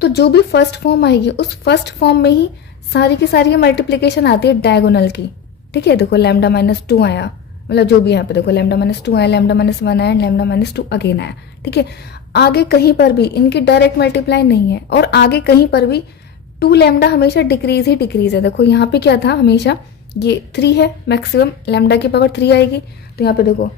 तो जो भी फर्स्ट फॉर्म आएगी उस फर्स्ट फॉर्म में ही सारी की सारी मल्टीप्लीकेशन आती है डायगोनल की, ठीक है। देखो लैम्डा माइनस 2 आया, मतलब जो भी यहाँ पे देखो लैम्डा माइनस 2 आया, लैम्डा माइनस 1 आया, लैम्डा माइनस 2 अगेन आया, ठीक है। आगे कहीं पर भी इनकी डायरेक्ट मल्टीप्लाई नहीं है, और आगे कहीं पर भी 2 लैम्डा हमेशा डिक्रीज ही डिक्रीज है। देखो यहाँ पे क्या था, हमेशा ये 3 है, मैक्सिमम लैम्डा की पावर 3 आएगी, तो यहाँ पे देखो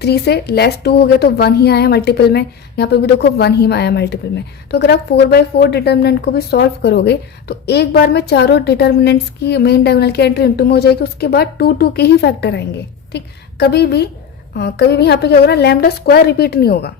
3 से लेस 2 हो गया तो 1 ही आया मल्टीपल में, यहाँ पे भी देखो 1 ही आया मल्टीपल में। तो अगर आप 4/4 डिटर्मिनेंट को भी सॉल्व करोगे तो एक बार में चारों डिटर्मिनेंट्स की मेन डायगोनल की एंट्री इनटू में हो जाएगी, उसके बाद 2 के ही फैक्टर आएंगे, ठीक। कभी भी यहाँ पे क्या होगा ना, लैम्डा स्क्वायर रिपीट नहीं होगा।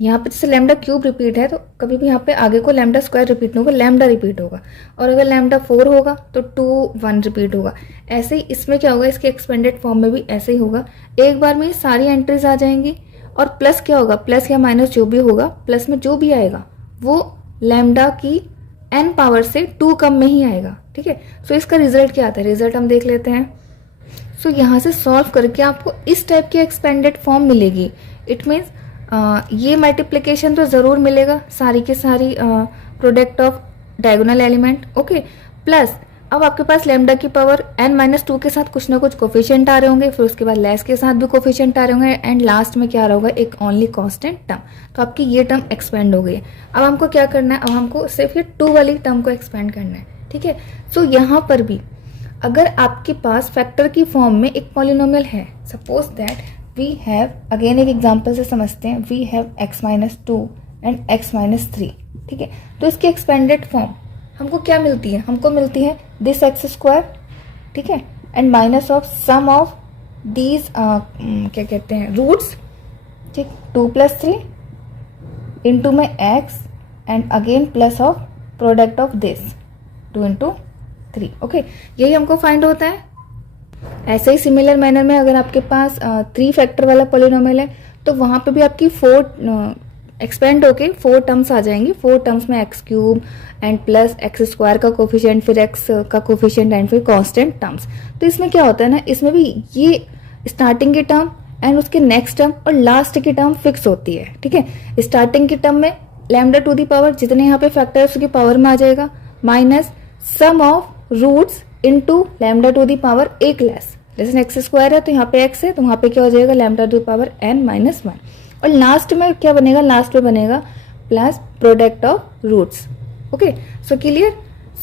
यहाँ पे जैसे लैम्डा क्यूब रिपीट है तो कभी भी यहाँ पे आगे को लैम्डा स्क्वायर रिपीट नहीं होगा, लैम्डा रिपीट होगा। और अगर लैम्डा 4 होगा तो 2 1 रिपीट होगा। ऐसे ही इसमें क्या होगा, इसके एक्सपेंडेड फॉर्म में भी ऐसे ही होगा, एक बार में सारी एंट्रीज आ जाएंगी। और प्लस क्या होगा, प्लस या माइनस जो भी होगा, प्लस में जो भी आएगा वो लैम्डा की n पावर से 2 कम में ही आएगा, ठीक है। सो इसका रिजल्ट क्या आता है, रिजल्ट हम देख लेते हैं। सो यहाँ से सॉल्व करके आपको इस टाइप की एक्सपेंडेड फॉर्म मिलेगी। इट मीन्स ये मल्टीप्लिकेशन तो जरूर मिलेगा, सारी की सारी product of diagonal element, okay. Plus अब आपके पास लैम्डा की पावर n-2 के साथ कुछ ना कुछ कोफिशिएंट आ रहे होंगे, फिर उसके बाद लेस के साथ भी कोफिशिएंट आ रहे होंगे, एंड लास्ट में क्या आ रहा होगा, एक ओनली कांस्टेंट टर्म। तो आपकी ये टर्म एक्सपेंड हो गई है। अब हमको क्या करना है, अब हमको सिर्फ ये 2 वाली टर्म को एक्सपेंड करना है, ठीक है। सो यहाँ पर भी अगर आपके पास फैक्टर की फॉर्म में एक पॉलिनोमियल है, suppose that we have, again एक एग्जांपल से समझते हैं, we have x-2 and x-3, ठीक है। तो इसकी एक्सपेंडेड फॉर्म हमको क्या मिलती है, हमको मिलती है दिस x², ठीक है, and minus of sum of these क्या कहते हैं रूट्स, ठीक, 2 + 3 इंटू में x and again plus of product of this 2 × 3, okay. यही हमको फाइंड होता है। ऐसे ही सिमिलर मैनर में अगर आपके पास 3 फैक्टर वाला पॉलिनोमियल है तो वहां पे भी आपकी 4 एक्सपेंड होके 4 टर्म्स आ जाएंगी। 4 टर्म्स में x³ एंड प्लस x² का कोफिशिएंट, फिर x का कोफिशिएंट एंड फिर कांस्टेंट टर्म्स। तो इसमें क्या होता है ना, इसमें भी ये स्टार्टिंग की टर्म एंड उसके नेक्स्ट टर्म और लास्ट की टर्म फिक्स होती है, ठीक है। स्टार्टिंग की टर्म में लैम्डा टू दी पावर जितने यहाँ पे फैक्टर है उसकी पावर में आ जाएगा, minus sum of roots into lambda to the power एक लेस, जैसे x² है तो यहाँ पे x है तो वहां पे क्या हो जाएगा lambda to the power n-1। और लास्ट में क्या बनेगा, लास्ट में बनेगा plus product of roots, okay. So clear.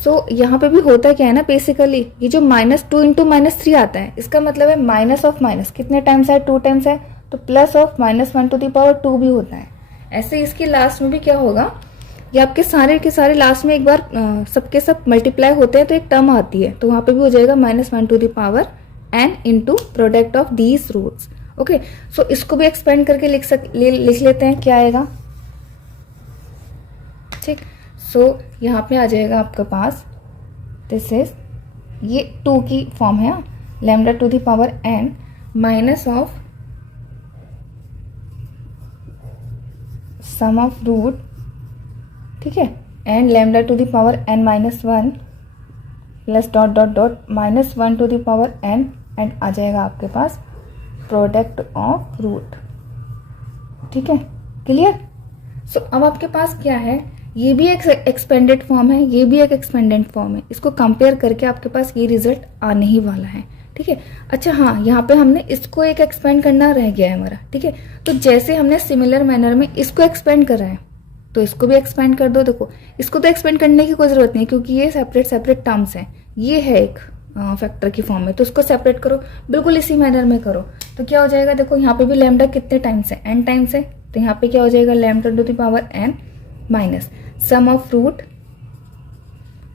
So यहाँ पे भी होता क्या है ना, बेसिकली ये जो -2 × -3 आता है, इसका मतलब है माइनस ऑफ माइनस कितने टाइम्स है, 2 टाइम्स है, तो plus of -1 to the power 2 भी होता है। ऐसे इसके लास्ट में भी क्या होगा, ये आपके सारे के सारे लास्ट में एक बार सबके सब मल्टीप्लाई होते हैं तो एक टर्म आती है, तो वहां पे भी हो जाएगा -1 to the power n into product of these roots, okay. So इसको भी एक्सपेंड करके लिख लेते हैं, क्या आएगा, ठीक। सो यहाँ पे आ जाएगा आपके पास, दिस इज ये 2 की फॉर्म है, lambda to the power n minus of sum of root, ठीक है, and lambda to the power n-1 plus dot dot dot -1 to the power n and आ जाएगा आपके पास प्रोडक्ट ऑफ रूट, ठीक है, क्लियर। सो अब आपके पास क्या है, ये भी एक एक्सपेंडेड फॉर्म है, ये भी एक एक्सपेंडेड फॉर्म है, इसको कंपेयर करके आपके पास ये रिजल्ट आने ही वाला है, ठीक है। अच्छा हाँ, यहाँ पे हमने इसको एक एक्सपेंड करना रह गया है हमारा, ठीक है। तो जैसे हमने सिमिलर मैनर में इसको एक्सपेंड करा है तो इसको भी एक्सपेंड कर दो। देखो इसको तो एक्सपेंड करने की कोई जरूरत नहीं क्योंकि ये सेपरेट टर्म्स हैं, ये है एक फैक्टर की फॉर्म में, तो उसको सेपरेट करो, बिल्कुल इसी मैनर में करो। तो क्या हो जाएगा, देखो यहाँ पे भी लैम्डा कितने टाइम्स है, n टाइम्स है, तो यहाँ पे क्या हो जाएगा lambda to the power n minus sum of root,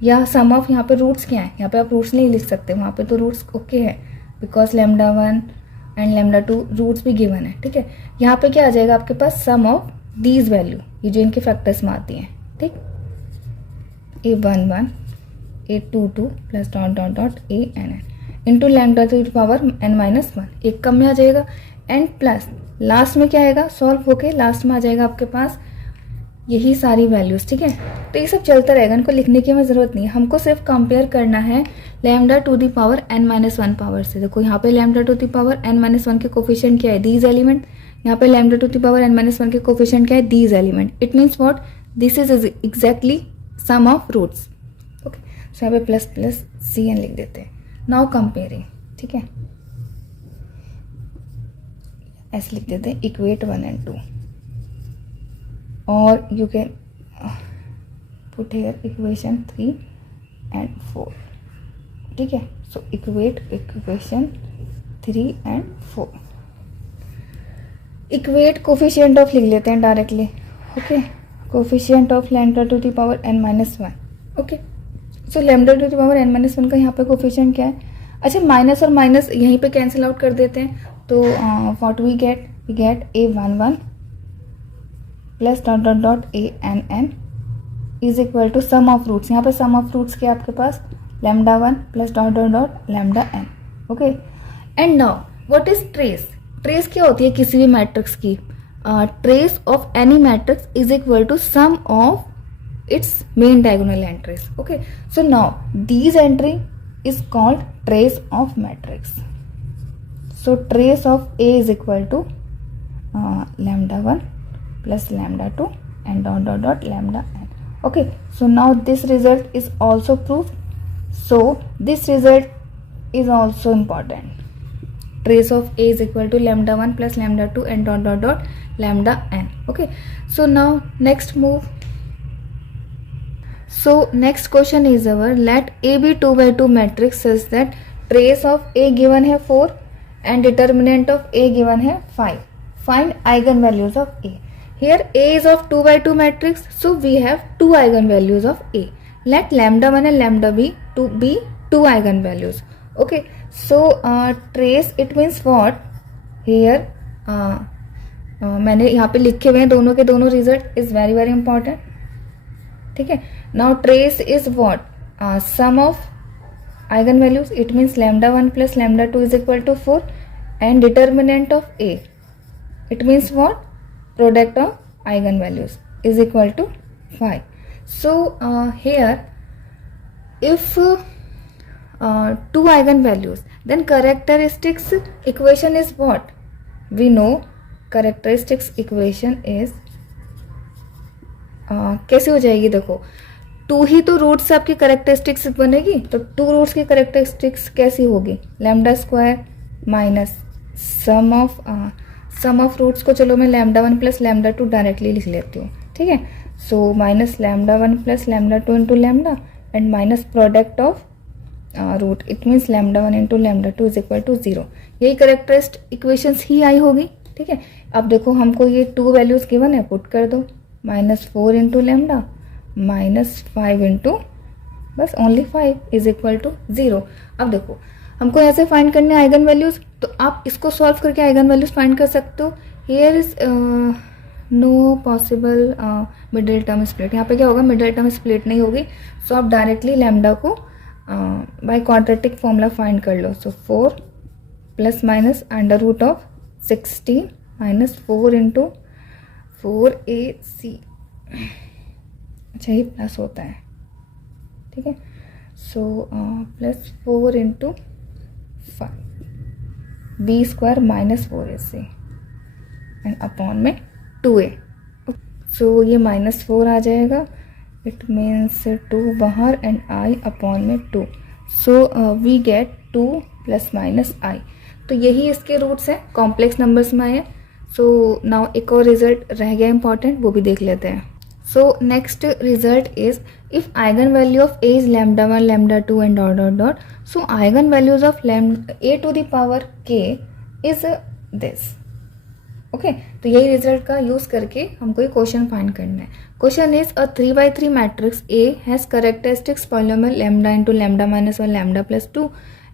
या सम ऑफ, यहाँ पे रूट्स क्या है, यहाँ पे आप रूट्स नहीं लिख सकते, वहां पे तो रूट्स ओके है because lambda 1 and lambda 2 roots भी गिवन है, ठीक है। यहाँ पे क्या आ जाएगा आपके पास सम ऑफ दीज वैल्यू, ये जो इनके फैक्टर्स में आती हैं, ठीक, a11 a22 plus dot dot dot an into lambda to the power n-1, एक कम में आ जाएगा, एंड प्लस लास्ट में क्या आएगा, सॉल्व होके लास्ट में आ जाएगा आपके पास यही सारी वैल्यूज, ठीक है। तो ये सब चलता रहेगा, इनको लिखने की हमें जरूरत नहीं है, हमको सिर्फ कंपेयर करना है lambda to the power n-1 power से। देखो यहाँ पे lambda to the power n-1 के कोफिशिएंट क्या है, दीज एलिमेंट, यहाँ पे lambda to the power n-1 के कोफिशिएंट क्या है, these element. It means what, this is exactly sum of roots. Okay, so यहाँ पे प्लस प्लस सी एन लिख देते हैं. Now comparing. ठीक है, ऐसे लिख देते हैं इक्वेट 1 and 2 और you can put here equation 3 and 4. ठीक है, so equate equation 3 and 4. Equate coefficient of लिख लेते हैं directly. Okay, coefficient of lambda to the power n minus 1. Okay, so lambda to the power n minus 1 का यहाँ पे coefficient क्या है? अच्छा, माइनस और माइनस यहीं पे कैंसिल आउट कर देते हैं. तो what we get a11 plus dot dot dot a is equal to sum of roots. यहाँ पे सम ऑफ रूट्स क्या आपके पास? Lambda 1 plus dot dot dot lambda n. Okay, and now what is trace? Trace क्या होती है किसी भी मैट्रिक्स की? Trace of any matrix is equal to sum of its main diagonal entries. Okay, so now these entry is called trace of matrix. So trace of A is equal to lambda 1 plus lambda 2 and dot dot dot lambda n. Okay, so now this result is also proved. So this result is also important. Trace of A is equal to lambda 1 plus lambda 2 and dot dot dot lambda n. Okay, so now next move. So next question is our let A be 2 by 2 matrix such that trace of A given है 4 and determinant of A given है 5. Find eigenvalues of A. Here A is of 2 by 2 matrix, so we have 2 eigenvalues of A. Let lambda 1 and lambda be 2 eigenvalues. Okay, so trace it means what? Here मैंने यहाँ पे लिखे हुए हैं दोनों के दोनों result is very very important. ठीक है, now trace is what? Sum of eigen values. It means lambda 1 plus lambda 2 is equal to 4 and determinant of A. It means what? Product of eigen values is equal to 5. So here if 2 eigen values then characteristics equation is what? We know characteristics equation is कैसे हो जाएगी? देखो, 2 ही तो root से आपकी characteristics बनेगी, तो 2 roots की करेक्टरिस्टिक्स कैसी होगी? Lambda square minus sum of roots को चलो मैं लैम्डा 1 प्लस लैम्डा 2 डायरेक्टली लिख लेती हूँ. ठीक है, so minus lambda 1 plus lambda 2 into lambda and minus product of root. It means lambda 1 into lambda 2 is equal to 0. यही करेक्टरिस्टिक इक्वेशंस ही आई होगी. ठीक है, अब देखो हमको ये 2 वैल्यूज गिवन है, पुट कर दो. -4 इंटू लैम्डा -5 इंटू बस ओनली 5 इज इक्वल टू 0. अब देखो हमको ऐसे फाइंड करने आइगन वैल्यूज, तो आप इसको सॉल्व करके आइगन वैल्यूज फाइंड कर सकते हो. Here is no possible middle term split. यहाँ पे क्या होगा? मिडिल टर्म स्प्लिट नहीं होगी. सो आप डायरेक्टली लैम्डा को बाय क्वाड्रेटिक फॉर्मूला फाइंड कर लो. So 4 plus minus under root of 16 minus 4 into 4ac. अच्छा, ये प्लस होता है. ठीक है, so plus 4 into 5 B square minus 4ac and upon में 2a. सो ये -4 आ जाएगा. इट मीन्स 2 बाहर एंड i अपॉन में 2. So we get 2 plus minus i. तो यही इसके रूट्स हैं, कॉम्प्लेक्स नंबर्स में आए हैं. सो नाउ एक और रिजल्ट रह गया इंपॉर्टेंट, वो भी देख लेते हैं. So next result is if eigen value of A is lambda 1 lambda 2 and dot dot dot, so eigen values of A to the power K is this. Okay, तो यही रिजल्ट का यूज करके हमको ये क्वेश्चन फाइंड करना है. Question is a 3 by 3 matrix A has characteristics polynomial lambda into lambda minus 1 lambda plus 2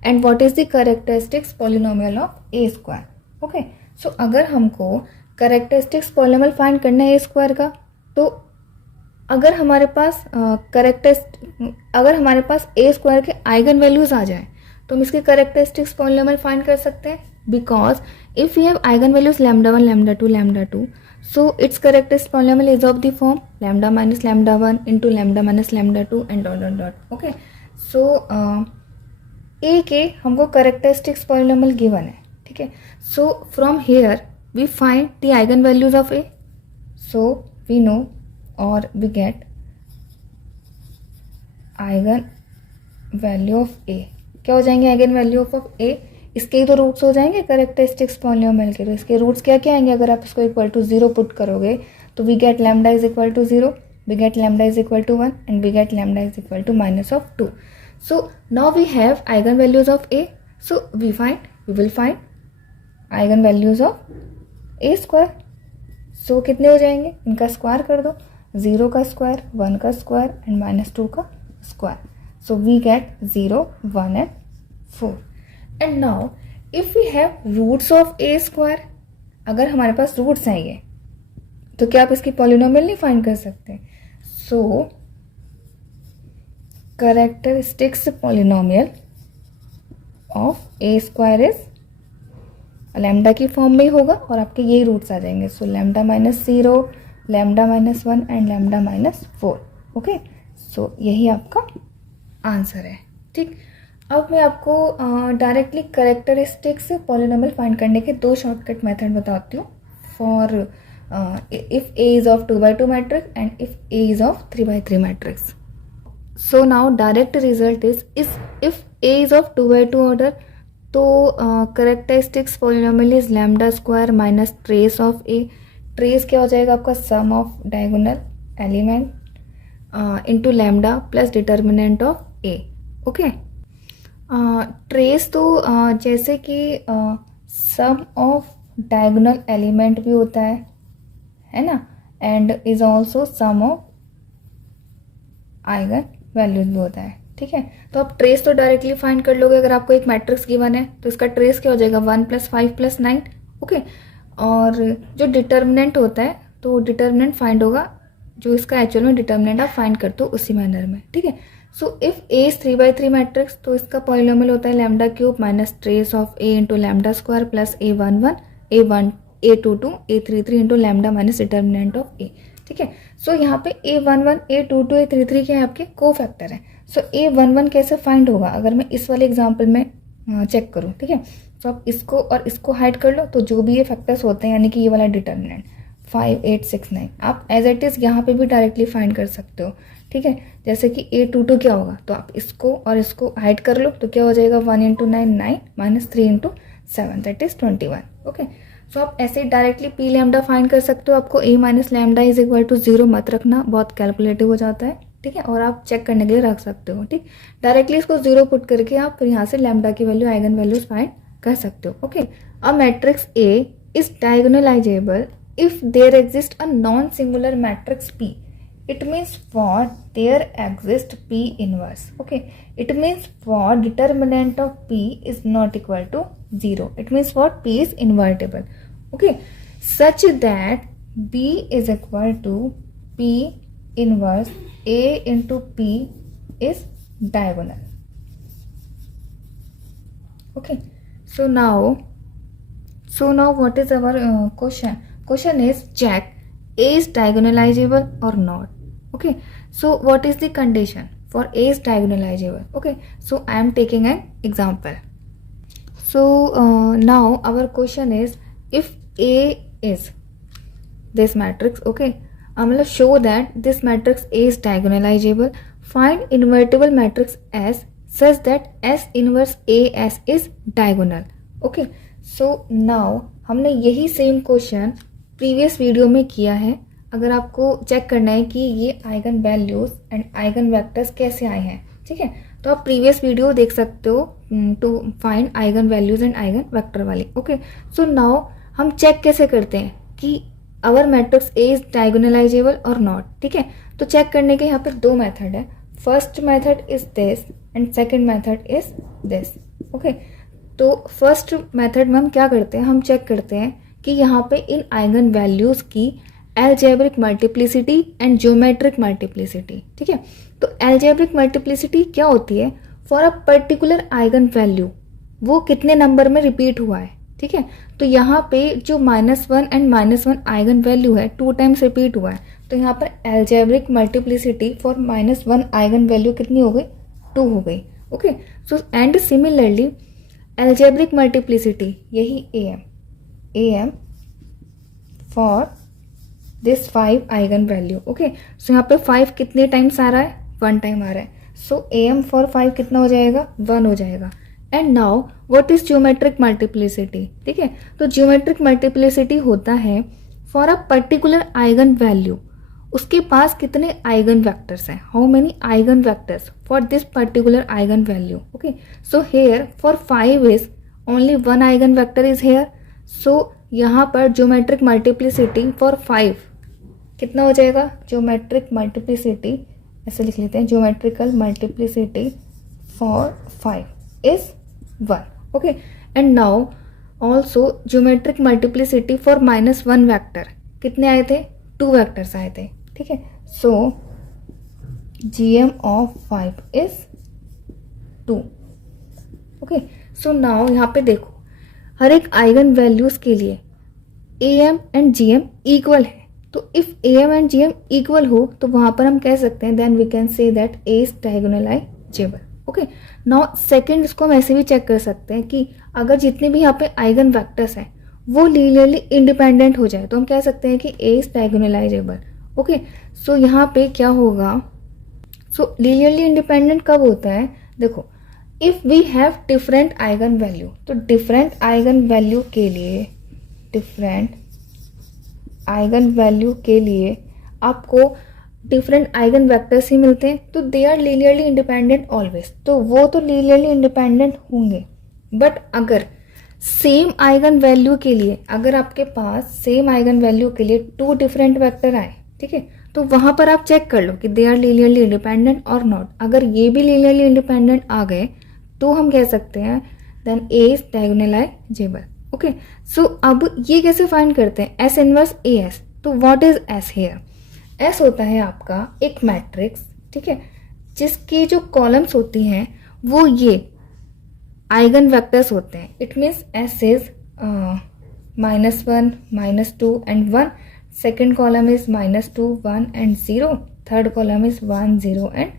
and what is the characteristics polynomial of A square. Okay, so अगर हमको करेक्टरिस्टिक्स पॉलिनोमियल फाइंड करना है ए square का, तो अगर हमारे पास ए स्क्वायर के eigen values आ जाए तो हम इसके करेक्टरिस्टिक्स पॉलिनोमियल फाइंड कर सकते हैं. Because if we have eigen values lambda 1 lambda 2 lambda 2, so its characteristics polynomial is of the form lambda minus lambda 1 into lambda minus lambda 2 and dot dot dot. Okay, so A के हमको characteristics polynomial given है. ठीक है, so from here we find the eigen values of A. So we know और we get eigen value of A. क्या हो जाएंगे eigen value of ए? इसके ही तो रूट्स हो जाएंगे कैरेक्टरिस्टिक्स पॉलिनोमियल के. तो इसके रूट्स क्या क्या आएंगे? अगर आप इसको इक्वल टू 0 पुट करोगे तो we get lambda is equal to 0, we get lambda is equal to 1 and we get lambda is equal to -2. So now we have eigen values of A. So we will find eigen values of A square. So कितने हो जाएंगे? इनका square कर दो. 0 का square, 1 का square and -2 का square. So we get 0, 1 and 4. And now if we have roots of a square, अगर हमारे पास रूट्स हैं ये, तो क्या आप इसकी पॉलिनोमियल नहीं फाइंड कर सकते? So characteristics polynomial of A square is lambda की फॉर्म में ही होगा और आपके यही रूट्स आ जाएंगे. So lambda -0, lambda -1 and lambda -4. Okay, so यही आपका आंसर है. ठीक, अब मैं आपको डायरेक्टली कैरेक्टरिस्टिक्स पॉलिनोमियल फाइंड करने के 2 शॉर्टकट मेथड बताती हूँ for if A is of 2x2 matrix and if A is of 3x3 matrix. So now direct result is if A is of 2x2 order, तो characteristics polynomial is lambda square minus trace of A. Trace क्या हो जाएगा आपका? Sum of diagonal element into lambda plus determinant of A. Okay, trace तो जैसे कि सम of diagonal element भी होता है ना, and is also sum of eigen values भी होता है. ठीक है, तो आप ट्रेस तो डायरेक्टली फाइंड कर लोगे. अगर आपको एक मैट्रिक्स गिवन है तो इसका ट्रेस क्या हो जाएगा? 1 + 5 + 9. ओके, और जो डिटर्मिनेंट होता है तो डिटर्मिनेंट फाइंड होगा जो इसका एक्चुअल में डिटर्मिनेंट आप फाइंड करते हो उसी मैनर में. ठीक है, so if A is 3x3 matrix, तो इसका पॉलिनोमियल होता है lambda cube minus trace of A into lambda square plus a11, a22, a33 into lambda minus determinant of A. ठीक है, सो यहाँ पे a11, a22, a33 के आपके को फैक्टर हैं. सो a11 कैसे फाइंड होगा? अगर मैं इस वाले एग्जाम्पल में चेक करूँ. ठीक है, तो आप इसको और इसको हाइड कर लो, तो जो भी ये फैक्टर्स होते हैं यानी कि ये वाला डिटर्मिनेंट 5, 8, 6, 9 आप एज इट इज़ यहाँ पे भी डायरेक्टली फाइंड कर सकते हो. ठीक है, जैसे कि a22 क्या होगा, तो आप इसको और इसको हाइड कर लो, तो क्या हो जाएगा? 1 × 9 9 माइनस 3 × 7 दैट इज 21. ओके, सो आप ऐसे डायरेक्टली पी लैम्डा फाइंड कर सकते हो. आपको a minus lambda is equal to 0 मत रखना, बहुत कैलकुलेटिव हो जाता है. ठीक है, और आप चेक करने के लिए रख सकते हो. ठीक, डायरेक्टली इसको 0 पुट करके आप फिर यहाँ से लैम्डा की वैल्यू आइगन वैल्यूज फाइंड कर सकते हो. Okay, a matrix A is diagonalizable if there exists a non-singular matrix P. It means what? There exists P inverse. Okay, it means what? Determinant of P is not equal to 0. It means what? P is invertible. Okay, such that B is equal to P inverse A into P is diagonal. Okay, so now what is our question? Question is check A is diagonalizable or not. Okay, so what is the condition for A is diagonalizable? Okay, so I am taking an example. So now our question is if A is this matrix. Okay, I'm going to show that this matrix A is diagonalizable. Find invertible matrix S such that S inverse AS is diagonal. Okay, so now हमने यही same question previous video में किया है. अगर आपको check करना है कि ये eigen values and eigen vectors कैसे आए हैं, ठीक है, तो आप प्रीवियस वीडियो देख सकते हो to find eigen values and eigen vector वाली. ओके, सो नाउ हम चेक कैसे करते हैं कि our matrix A is diagonalizable और नॉट. ठीक है, तो चेक करने के यहाँ पे 2 मेथड है. First method is this and second method is this. Okay, तो फर्स्ट मेथड में हम क्या करते हैं? हम चेक करते हैं कि यहाँ पे इन आइगन वैल्यूज की algebraic multiplicity and geometric multiplicity. ठीक है, तो एलजेब्रिक मल्टीप्लिसिटी क्या होती है? For a particular eigen value वो कितने नंबर में रिपीट हुआ है. ठीक है, तो यहाँ पे जो -1 एंड -1 आइगन वैल्यू है 2 टाइम्स रिपीट हुआ है, तो यहाँ पर algebraic multiplicity for -1 eigenvalue कितनी हो गई? 2 हो गई. Okay, so and similarly algebraic multiplicity यही am for this 5 eigenvalue. Okay, so यहाँ पे 5 कितने टाइम्स आ रहा है, 1 टाइम आ रहा है. सो am फॉर 5 कितना हो जाएगा, 1 हो जाएगा. And now what is geometric multiplicity. ठीक है, तो ज्योमेट्रिक मल्टीप्लिसिटी होता है for a particular eigenvalue, उसके पास कितने आइगन वेक्टर्स हैं, how many eigenvectors for this particular eigenvalue. Okay, so here for 5 is only 1 eigen vector is here. So यहाँ पर ज्योमेट्रिक मल्टीप्लिसिटी फॉर 5 कितना हो जाएगा, ज्योमेट्रिक मल्टीप्लिसिटी ऐसे लिख लेते हैं, geometrical multiplicity for 5 is 1. Okay, and now also geometric multiplicity for -1 vector कितने आए थे, 2 वैक्टर्स आए थे. ठीक है, सो GM of 5 is 2. Okay, so now यहाँ पे देखो हर एक आइगन वैल्यूज के लिए AM एंड GM इक्वल है. तो इफ AM एंड GM इक्वल हो तो वहां पर हम कह सकते हैं then we can say that A is diagonalizable. Okay, now second इसको हम ऐसे भी चेक कर सकते हैं कि अगर जितने भी यहाँ पे आइगन वेक्टर्स हैं वो लीनियरली इंडिपेंडेंट हो जाए तो हम कह सकते हैं कि A is diagonalizable. Okay, so यहाँ पे क्या होगा, सो लीनियरली इंडिपेंडेंट कब होता है, देखो if we have different eigen value, तो डिफरेंट आइगन वैल्यू के लिए आपको डिफरेंट आइगन वेक्टर्स ही मिलते हैं, तो they are linearly independent always, तो वो तो लीनियरली इंडिपेंडेंट होंगे. बट अगर सेम आइगन वैल्यू के लिए, अगर आपके पास सेम आइगन वैल्यू के लिए 2 डिफरेंट वेक्टर आए, ठीक है, तो वहां पर आप चेक कर लो कि दे आर लीनियरली इंडिपेंडेंट और नॉट. अगर ये भी लीनियरली इंडिपेंडेंट आ गए तो हम कह सकते हैं then A is diagonalizable. Okay, so अब ये कैसे फाइंड करते हैं, S इनवर्स AS. तो what is S here, S होता है आपका एक मैट्रिक्स, ठीक है, जिसकी जो कॉलम्स होती हैं वो ये आइगन वेक्टर्स होते हैं. It means S is -1, -2 and 1. Second column is -2, 1 and 0. Third column is 1, 0 and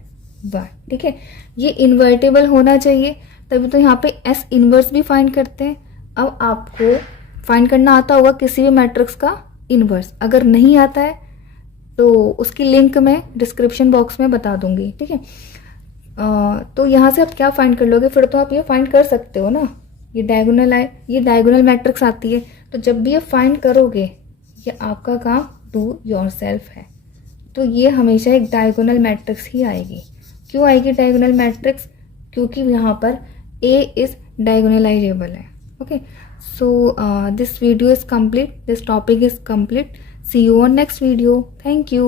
1. ठीक है, ये इन्वर्टेबल होना चाहिए, तभी तो यहाँ पे S इनवर्स भी फाइंड करते हैं. अब आपको फाइंड करना आता होगा किसी भी मैट्रिक्स का इनवर्स, अगर नहीं आता है तो उसकी लिंक मैं डिस्क्रिप्शन बॉक्स में बता दूंगी. ठीक है, तो यहाँ से आप क्या फाइंड कर लोगे, फिर तो आप ये फाइंड कर सकते हो ना, ये डायगोनल मैट्रिक्स आती है, तो जब भी ये फाइंड करोगे ये आपका काम डू योरसेल्फ है. तो ये हमेशा एक डायगोनल मैट्रिक्स ही आएगी. क्यों आएगी डायगोनल मैट्रिक्स, क्योंकि यहाँ पर A इज डायगोनलाइजेबल है. Okay, so this video is complete, this topic is complete. See you on next video. Thank you.